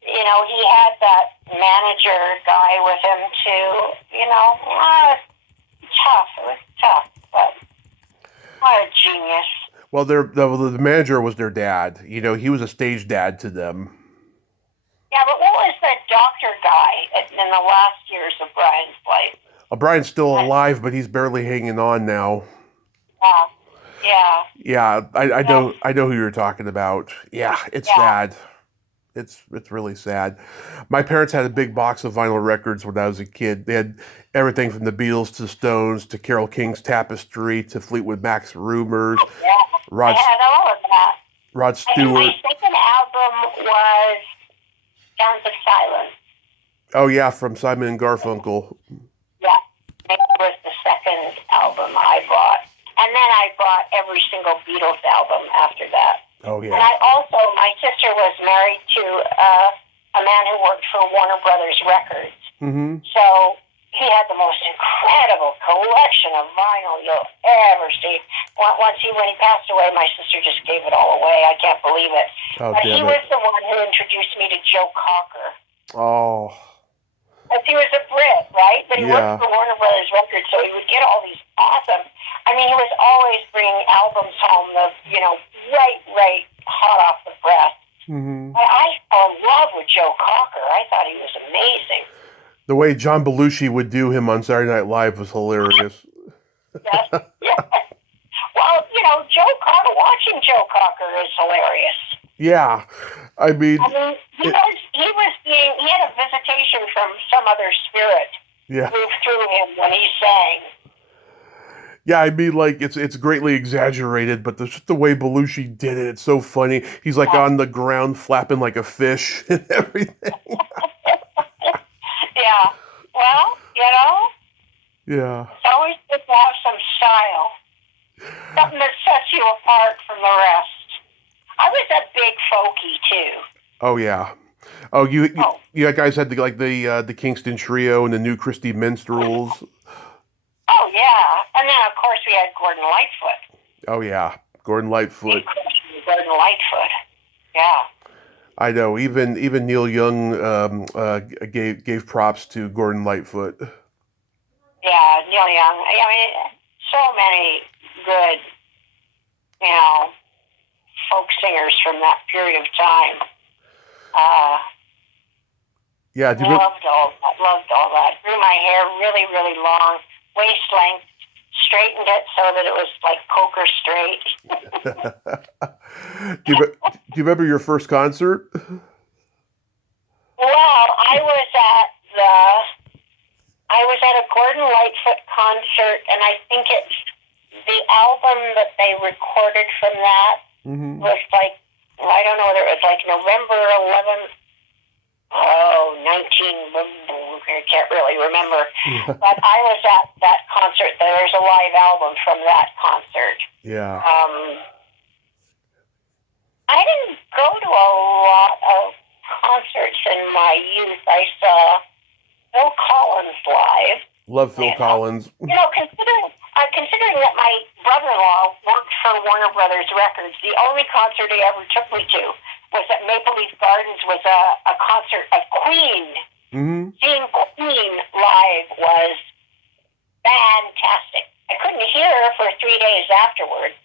you know, he had that manager guy with him too. You know, tough. It was tough, but what a genius. Well, the manager was their dad. You know, he was a stage dad to them. Yeah, but what was the doctor guy in the last years of Brian's life? Brian's still alive, but he's barely hanging on now. Yeah. Yeah, I know who you're talking about. Yeah, it's sad. It's really sad. My parents had a big box of vinyl records when I was a kid. They had everything from the Beatles to Stones to Carole King's Tapestry to Fleetwood Mac's Rumors. Yeah, I had all of that. Rod Stewart. I think my second album was Sounds of Silence. Oh yeah, from Simon and Garfunkel. Yeah, it was the second album I bought. And then I bought every single Beatles album after that. Oh, yeah. And my sister was married to a man who worked for Warner Brothers Records. Mm-hmm. So he had the most incredible collection of vinyl you'll ever see. When he passed away, my sister just gave it all away. I can't believe it. Oh, but he was the one who introduced me to Joe Cocker. Oh. Because he was a Brit, right? But he worked for Warner Brothers Records, so he would get all these awesome. I mean, he was always bringing albums home, right hot off the press. Mm-hmm. I fell in love with Joe Cocker. I thought he was amazing. The way John Belushi would do him on Saturday Night Live was hilarious. Yes. Yeah. Well, you know, watching Joe Cocker is hilarious. Yeah, I mean, he had a visitation from some other spirit move through him when he sang. Yeah, I mean, like, it's greatly exaggerated, but just the way Belushi did it, it's so funny. He's like on the ground flapping like a fish and everything. Yeah. Well, you know. Yeah. It's always good to have some style. Something that sets you apart from the rest. I was a big folky too. Oh yeah. Oh, you guys had the Kingston Trio and the New Christie Minstrels. Oh yeah, and then of course we had Gordon Lightfoot. Oh yeah, Gordon Lightfoot. Gordon Lightfoot. Yeah. I know. Even Neil Young gave props to Gordon Lightfoot. Yeah, Neil Young. I mean, so many good, you know, folk singers from that period of time. Yeah, loved all that. Grew my hair really, really long, waist length, straightened it so that it was like poker straight. Do you remember your first concert? Well, I was at a Gordon Lightfoot concert, and I think it's the album that they recorded from that was like, I don't know whether it was like November 11th. Oh, 19, I can't really remember. But I was at that concert. There's a live album from that concert. Yeah. I didn't go to a lot of concerts in my youth. I saw Phil Collins live. Love Phil Collins. You know, considering that my brother-in-law worked for Warner Brothers Records, the only concert he ever took me to was at Maple Leaf Gardens, was a concert of Queen. Mm-hmm. Seeing Queen live was fantastic. I couldn't hear her for 3 days afterward.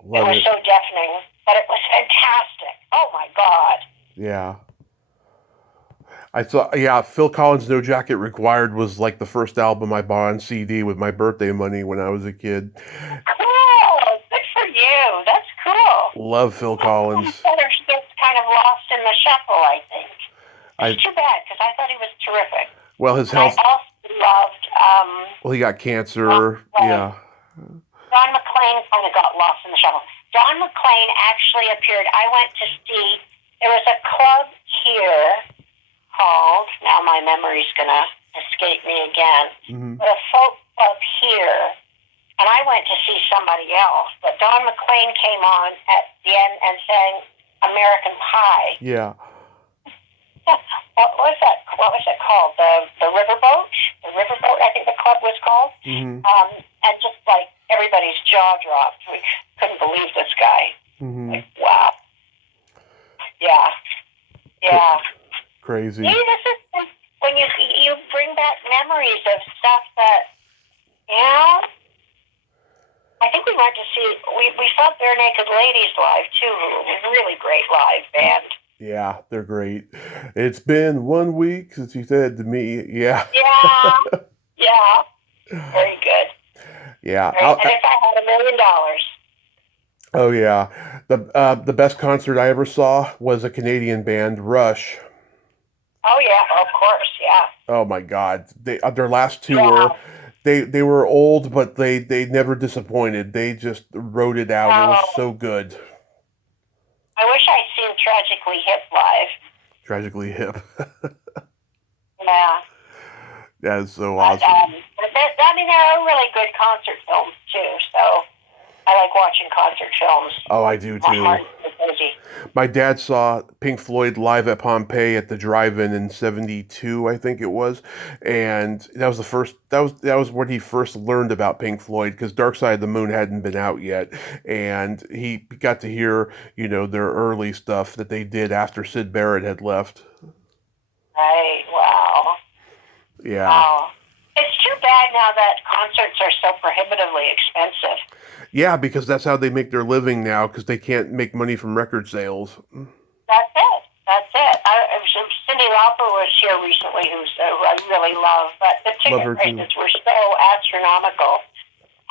It was so deafening, but it was fantastic. Oh my God. Yeah. I thought, Phil Collins' No Jacket Required was like the first album I bought on CD with my birthday money when I was a kid. Cool. Good for you. That's cool. Love Phil Collins. Gets kind of lost in the shuffle, I think. It's too bad, because I thought he was terrific. Well, his health... I also loved... he got cancer. Yeah. Don McLean kind of got lost in the shuffle. Don McLean actually appeared. I went to see... There was a club here called... Now my memory's going to escape me again. Mm-hmm. But a folk club here... And I went to see somebody else, but Don McLean came on at the end and sang American Pie. Yeah. What was that? What was it called? The Riverboat. The Riverboat, I think the club was called. Mm-hmm. And just like everybody's jaw dropped. We couldn't believe this guy. Mm-hmm. Like, wow. Yeah. Yeah. Crazy. See, this is when you bring back memories of stuff that, you know. I think we went to see, we saw Bare Naked Ladies live too. It was a really great live band. Yeah, they're great. It's been 1 week since you said to me, yeah. Yeah. Yeah. Very good. Yeah. Right. And if I had $1 million. Oh yeah, the best concert I ever saw was a Canadian band, Rush. Oh yeah, of course, yeah. Oh my God, their last tour, they were old, but they never disappointed. They just wrote it out. It was so good. I wish I'd seen Tragically Hip live. Tragically Hip. Yeah. That is so awesome. I mean, there are really good concert films too, so I like watching concert films. Oh, I do too. My dad saw Pink Floyd live at Pompeii at the drive-in in '72, I think it was, and that was the first. That was when he first learned about Pink Floyd, because Dark Side of the Moon hadn't been out yet, and he got to hear, you know, their early stuff that they did after Syd Barrett had left. Right. Wow. Yeah. Wow. It's too bad now that concerts are so prohibitively expensive. Yeah, because that's how they make their living now, because they can't make money from record sales. That's it. That's it. Cyndi Lauper was here recently, who I really love, but the ticket prices were so astronomical.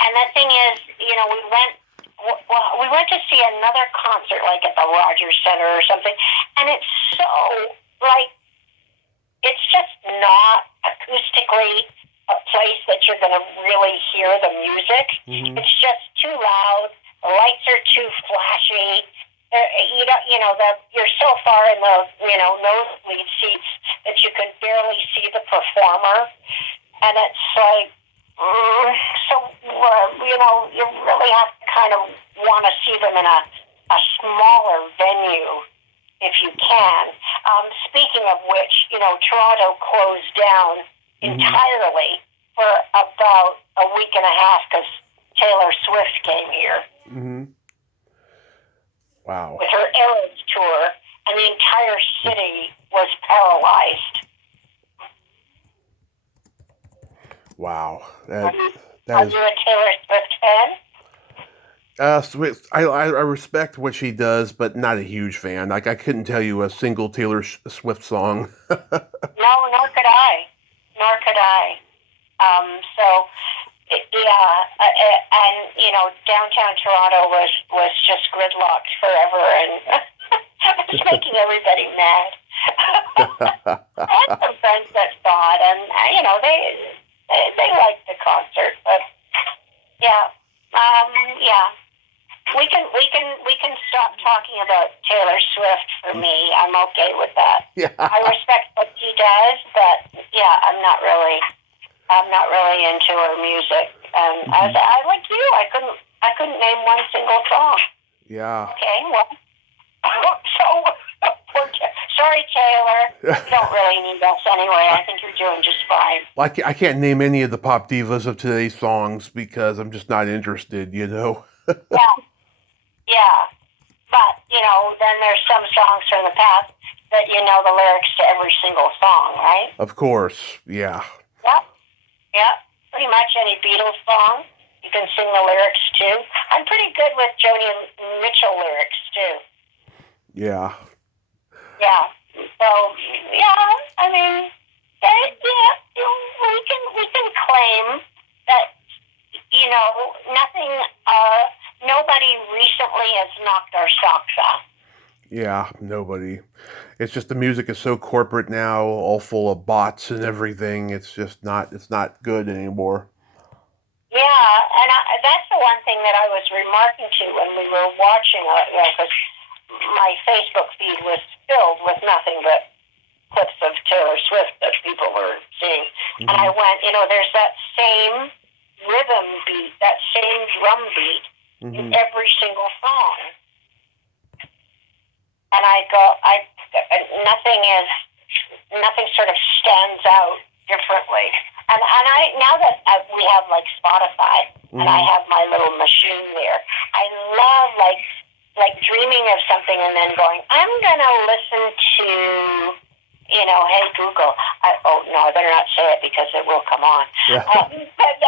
And the thing is, you know, we went to see another concert, like at the Rogers Center or something, and it's so, like, it's just not acoustically a place that you're going to really hear the music. Mm-hmm. It's just too loud. The lights are too flashy. You're so far in the, nosebleed seats that you can barely see the performer. And it's like, you really have to kind of want to see them in a smaller venue if you can. Speaking of which, Toronto closed down entirely for about a week and a half because Taylor Swift came here. Mm-hmm. Wow. With her Eras tour, and the entire city was paralyzed. Wow. Are you a Taylor Swift fan? I respect what she does, but not a huge fan. Like, I couldn't tell you a single Taylor Swift song. No, nor could I. Downtown Toronto was just gridlocked forever, and it's making everybody mad. I had some friends that saw it, and they liked the concert, but yeah. We can stop talking about Taylor Swift for me. I'm okay with that. Yeah. I respect what she does, but yeah, I'm not really into her music. And I like you, I couldn't name one single song. Yeah. Okay, well, sorry, Taylor. You don't really need us anyway. I think you're doing just fine. Well, I can't name any of the pop divas of today's songs because I'm just not interested, Yeah. But, then there's some songs from the past that you know the lyrics to every single song, right? Of course, yeah. Yep. Pretty much any Beatles song, you can sing the lyrics to. I'm pretty good with Joni Mitchell lyrics, too. Yeah. Yeah. So, yeah, I mean, we can claim that, nobody recently has knocked our socks off. Yeah, nobody. It's just the music is so corporate now, all full of bots and everything. It's not good anymore. Yeah, and that's the one thing that I was remarking to when we were watching it, because my Facebook feed was filled with nothing but clips of Taylor Swift that people were seeing. Mm-hmm. And I went, there's that same rhythm beat, that same drum beat in every single song. and nothing sort of stands out differently. And now that we have like Spotify, and I have my little machine there, I love like dreaming of something and then going, I'm gonna listen to, hey Google. No, I better not say it because it will come on. Yeah. But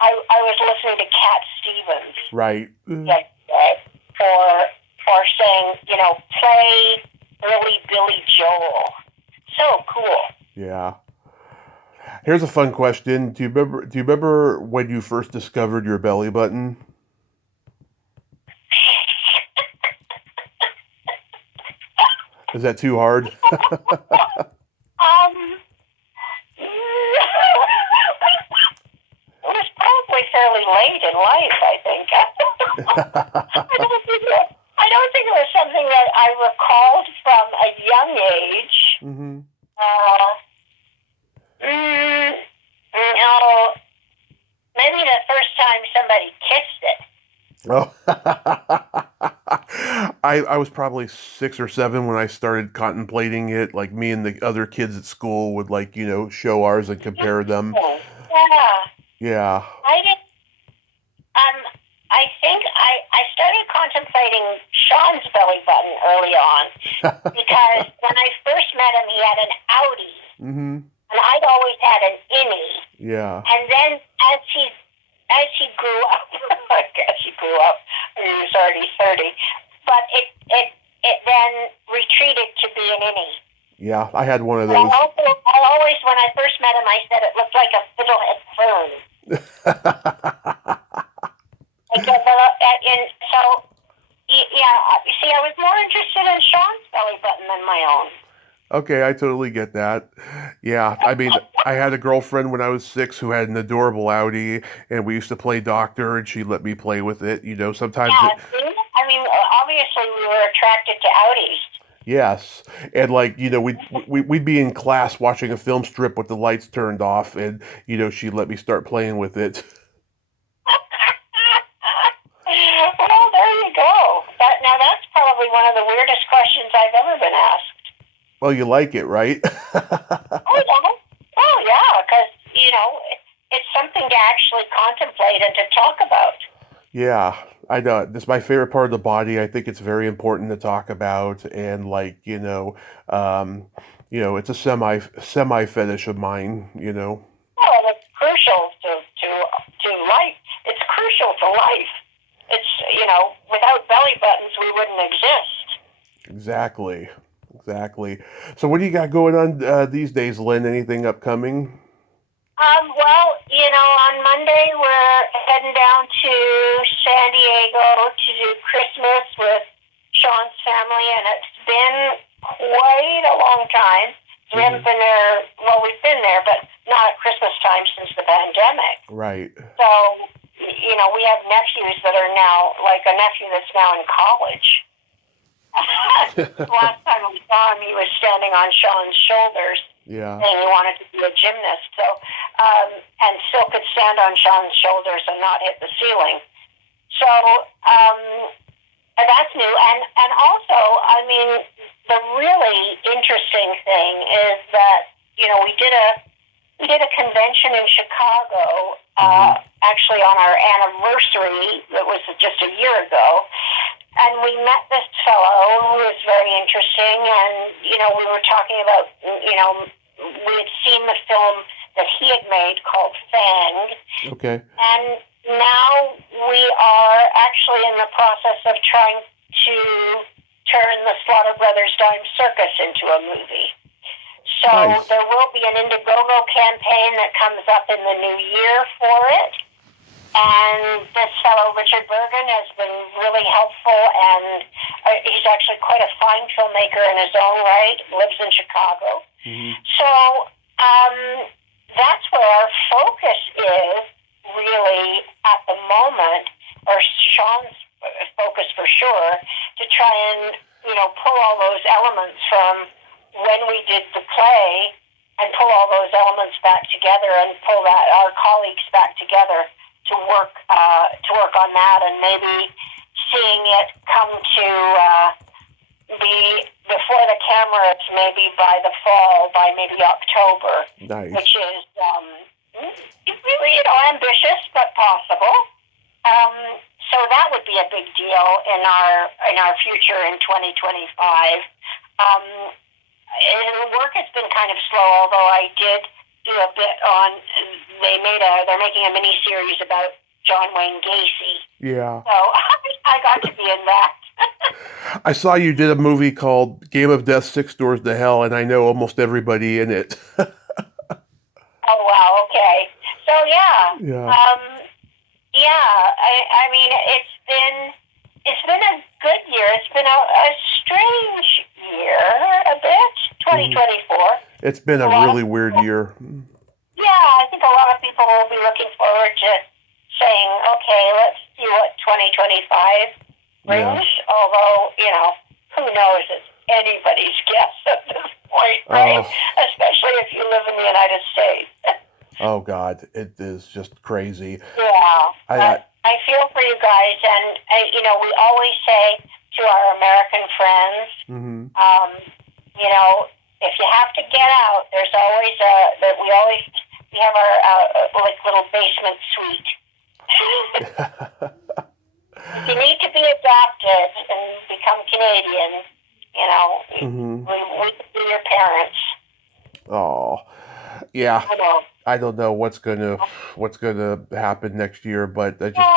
I was listening to Cat Stevens. Right. Yesterday, or saying, play early Billy Joel. So cool. Yeah. Here's a fun question. Do you remember when you first discovered your belly button? Is that too hard? It was probably fairly late in life, I think. I don't think it was something that I recalled from a young age. Mm-hmm. No, maybe the first time somebody kissed Oh. I was probably 6 or 7 when I started contemplating it. Like me and the other kids at school would show ours and compare them. Yeah. Yeah. I think I started contemplating Sean's belly button early on because when I first met him, he had an Audi, and I'd always had an innie. Yeah. And then as he grew up, I guess he grew up. He was already 30, but it then retreated to be an innie. Yeah, I had one of those. I always, when I first met him, I said it looked like a fiddlehead fern. You see, I was more interested in Sean's belly button than my own. Okay, I totally get that. Yeah, I mean, I had a girlfriend when I was 6 who had an adorable Audi, and we used to play doctor, and she let me play with it. Sometimes. Yeah, obviously we were attracted to Audis. Yes, and we'd be in class watching a film strip with the lights turned off, and she'd let me start playing with it. Well, there you go. Now that's probably one of the weirdest questions I've ever been asked. Well, you like it, right? Oh yeah, because it's something to actually contemplate and to talk about. Yeah, I know. This is my favorite part of the body. I think it's very important to talk about, and it's a semi fetish of mine. Well, it's crucial to life. It's crucial to life. It's without belly buttons, we wouldn't exist. Exactly. So, what do you got going on these days, Lynn? Anything upcoming? Well, on Monday we're heading down to San Diego to do Christmas with Sean's family, and it's been quite a long time. We haven't been there. Well, we've been there, but not at Christmas time since the pandemic. Right. So, we have nephews that are now, like a nephew that's now in college. Last time we saw him, he was standing on Sean's shoulders. Yeah. Saying he wanted to be a gymnast. So, and still could stand on Sean's shoulders and not hit the ceiling. So, that's new. And also, I mean, the really interesting thing is that, we did a convention in Chicago, actually on our anniversary. It was just a year ago. And we met this fellow who was very interesting, and, we were talking about, we had seen the film that he had made called Fang. Okay. And now we are actually in the process of trying to turn the Slaughter Brothers Dime Circus into a movie. So nice. There will be an Indiegogo campaign that comes up in the new year for it. And this fellow, Richard Bergen, has been really helpful, and he's actually quite a fine filmmaker in his own right, lives in Chicago. Mm-hmm. So that's where our focus is, really, at the moment, or Sean's focus for sure, to try and, pull all those elements from when we did the play and pull all those elements back together and pull our colleagues back together to work on that, and maybe seeing it come to be before the camera. It's maybe by the fall, by maybe October, Nice. which is really, ambitious but possible. So that would be a big deal in our future in 2025. Work has been kind of slow, although I did do a bit on. They're making a mini series about John Wayne Gacy. Yeah. So I got to be in that. I saw you did a movie called Game of Death, Six Doors to Hell, and I know almost everybody in it. Oh, wow, okay. So, yeah. Yeah. I mean, it's been a good year. It's been a strange year, a bit, 2024. It's been a really weird year. Yeah, I think a lot of people will be looking forward to saying, okay, let's see what 2025 brings. Yeah. Although, who knows? It's anybody's guess at this point, right? Especially if you live in the United States. Oh, God, it is just crazy. Yeah, I feel for you guys, and we always say to our American friends, if you have to get out, there's always we have our little basement suite. If you need to be adopted and become Canadian, we be your parents. Oh, yeah. I don't know what's gonna happen next year, but I just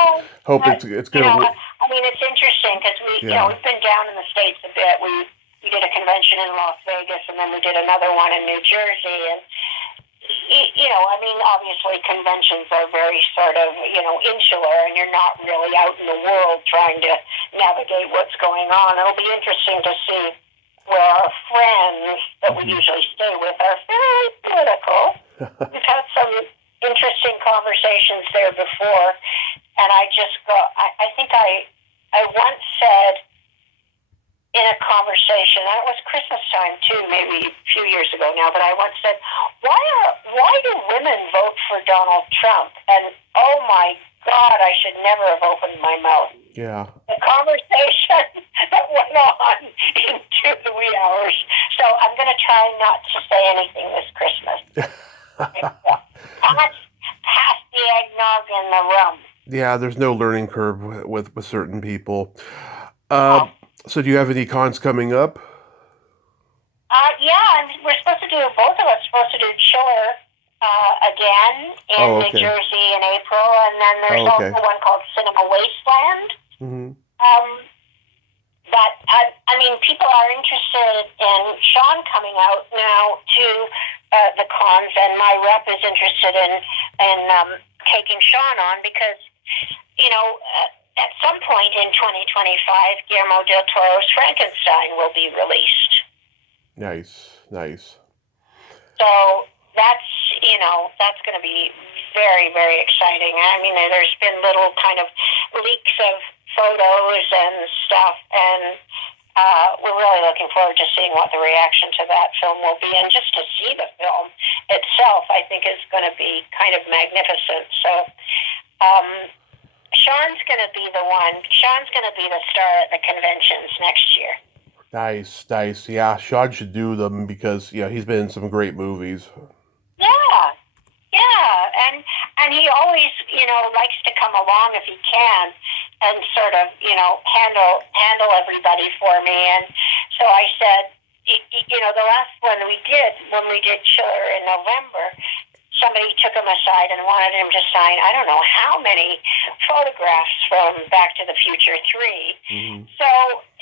hope it's gonna. I mean, it's interesting because we've been down in the States a bit. We did a convention in Las Vegas, and then we did another one in New Jersey, and obviously conventions are very sort of insular, and you're not really out in the world trying to navigate what's going on. It'll be interesting to see where our friends that we usually stay with are very political. We've had some interesting conversations there before, and I think I once said in a conversation, and it was Christmas time too, maybe a few years ago now, but I once said, why do women vote for Donald Trump? And oh my God, I should never have opened my mouth. Yeah. The conversation that went on into the wee hours. So I'm going to try not to say anything this Christmas. Pass the eggnog in the rum. Yeah, there's no learning curve with certain people. So do you have any cons coming up? Yeah, we're supposed to do, both of us supposed to do Chiller again in New Jersey in April, and then there's also one called Cinema Wasteland. But, people are interested in Sean coming out now to the cons, and my rep is interested in taking Sean on because, at some point in 2025, Guillermo del Toro's Frankenstein will be released. Nice. So that's going to be very, very exciting. I mean, there's been little kind of leaks of photos and stuff, and we're really looking forward to seeing what the reaction to that film will be. And just to see the film itself, I think is going to be kind of magnificent. So, Sean's going to be the one. Sean's going to be the star at the conventions next year. Nice. Yeah, Sean should do them because he's been in some great movies. Yeah, and he always likes to come along if he can and sort of handle everybody for me. And so I said, the last one when we did Chiller in November, somebody took him aside and wanted him to sign, I don't know how many photographs from Back to the Future 3. So,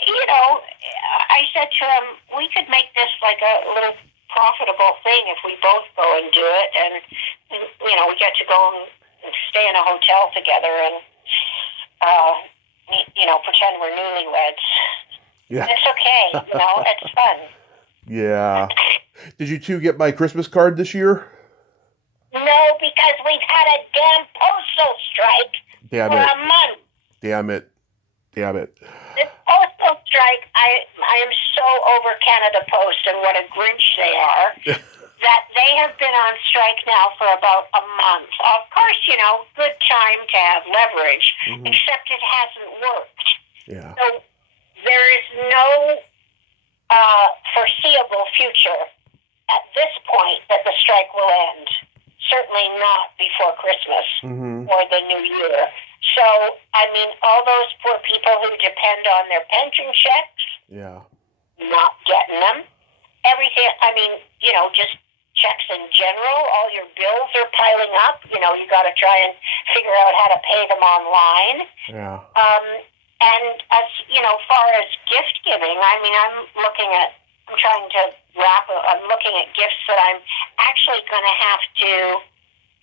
I said to him, we could make this like a little profitable thing if we both go and do it. And, we get to go and stay in a hotel together and, pretend we're newlyweds. Yeah. It's okay, it's fun. Yeah. Did you two get my Christmas card this year? No, because we've had a damn postal strike for a month. Damn it. The postal strike, I am so over Canada Post and what a Grinch they are, that they have been on strike now for about a month. Of course, good time to have leverage, except it hasn't worked. Yeah. So there is no foreseeable future at this point that the strike will end. Certainly not before Christmas or the New Year. So, I mean, all those poor people who depend on their pension checks, not getting them. Everything, I mean, just checks in general, all your bills are piling up. You got to try and figure out how to pay them online. Yeah. And as, far as gift giving, I mean, I'm looking at gifts that I'm actually going to have to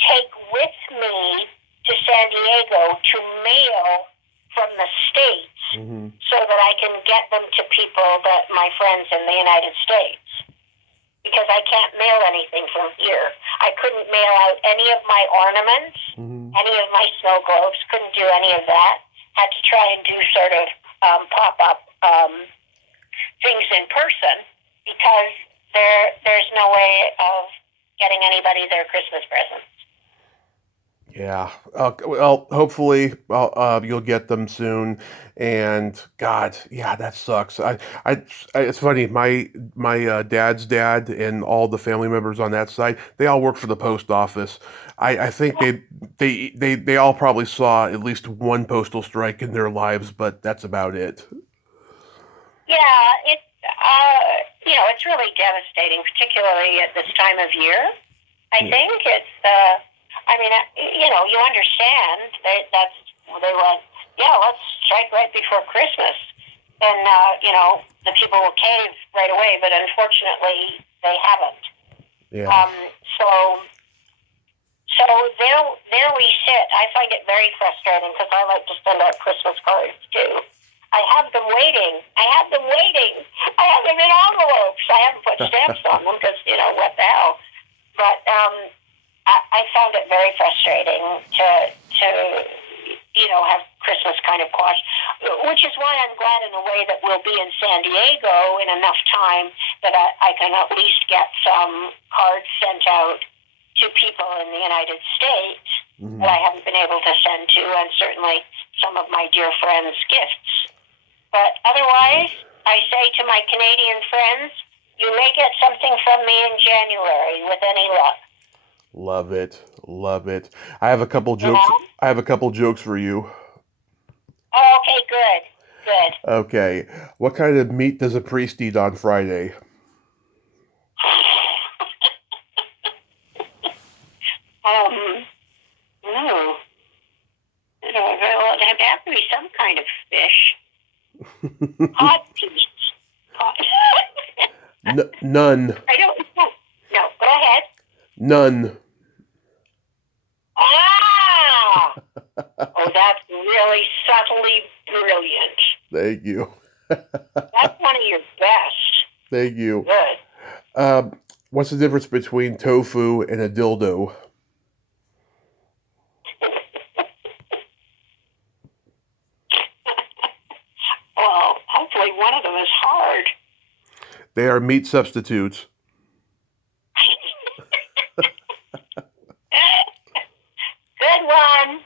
take with me to San Diego to mail from the States so that I can get them to people that my friends in the United States. Because I can't mail anything from here. I couldn't mail out any of my ornaments, any of my snow globes, couldn't do any of that. Had to try and do sort of pop-up things in person because there's no way of getting anybody their Christmas presents. Yeah. Well, hopefully, you'll get them soon. And God, yeah, that sucks. It's funny. My dad's dad and all the family members on that side, they all work for the post office. I think they all probably saw at least one postal strike in their lives, but that's about it. Yeah, it's really devastating, particularly at this time of year. I think it's. I mean, you understand they went, let's strike right before Christmas. And, the people will cave right away, but unfortunately they haven't. Yeah. So there we sit. I find it very frustrating because I like to send out Christmas cards too. I have them waiting. I have them in envelopes. I haven't put stamps on them because, what the hell. But, I found it very frustrating to have Christmas kind of quashed, which is why I'm glad in a way that we'll be in San Diego in enough time that I can at least get some cards sent out to people in the United States that I haven't been able to send to, and certainly some of my dear friends' gifts. But otherwise, I say to my Canadian friends, you may get something from me in January with any luck. Love it. I have a couple jokes. I have a couple jokes for you. Oh, okay, good. Okay. What kind of meat does a priest eat on Friday? Well, it'd have to be some kind of fish. Codpiece. None. I don't know. No, go ahead. None. Ah! Oh, that's really subtly brilliant. Thank you. That's one of your best. Thank you. Good. What's the difference between tofu and a dildo? Well, hopefully one of them is hard. They are meat substitutes.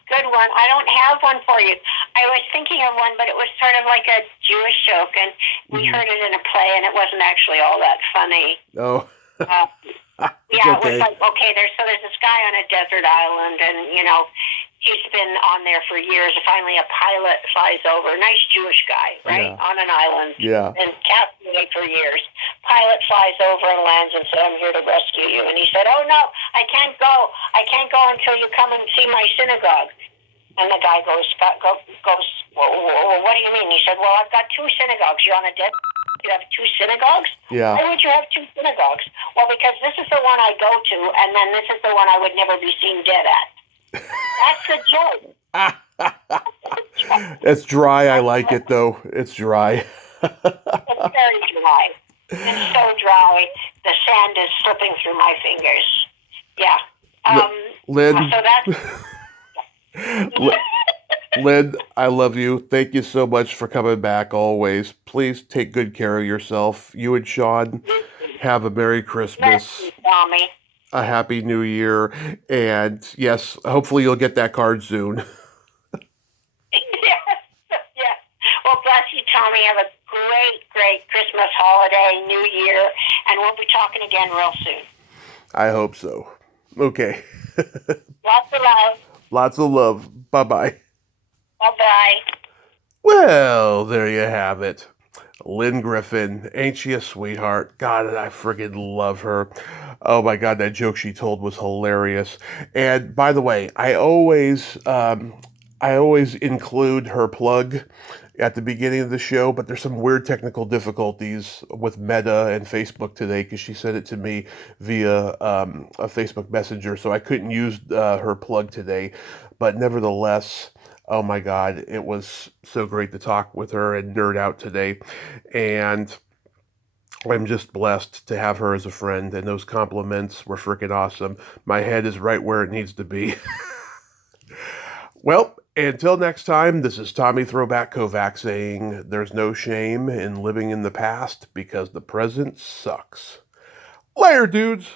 Good one. I don't have one for you. I was thinking of one, but it was sort of like a Jewish joke, and we heard it in a play, and it wasn't actually all that funny. Oh. It was like, okay, there's this guy on a desert island, and, he's been on there for years. Finally, a pilot flies over. Nice Jewish guy, right? Yeah. On an island. Yeah. And captivated for years. Pilot flies over and lands and said, I'm here to rescue you. And he said, oh, no, I can't go. I can't go until you come and see my synagogue. And the guy goes, well, what do you mean? He said, well, I've got two synagogues. You're on a dead... You have two synagogues? Yeah. Why would you have two synagogues? Well, because this is the one I go to, and then this is the one I would never be seen dead at. That's the joke. It's dry. I like it, though. It's dry. It's very dry. It's so dry, the sand is slipping through my fingers. Yeah. Lynne. So that's... Lynne, I love you. Thank you so much for coming back always. Please take good care of yourself. You and Sean have a Merry Christmas. You, Tommy. A Happy New Year. And yes, hopefully you'll get that card soon. Yeah. Well, bless you, Tommy. Have a great Christmas. Christmas, holiday, New Year, and we'll be talking again real soon. I hope so. Okay. Lots of love. Lots of love. Bye-bye. Bye-bye. Well, there you have it. Lynne Griffin, ain't she a sweetheart? God, I friggin' love her. Oh my God, that joke she told was hilarious. And by the way, I always include her plug at the beginning of the show, but there's some weird technical difficulties with Meta and Facebook today because she sent it to me via a Facebook Messenger, so I couldn't use her plug today. But nevertheless, oh my God, it was so great to talk with her and nerd out today. And I'm just blessed to have her as a friend, and those compliments were freaking awesome. My head is right where it needs to be. Well, until next time, this is Tommy Throwback Kovac saying there's no shame in living in the past because the present sucks. Later, dudes!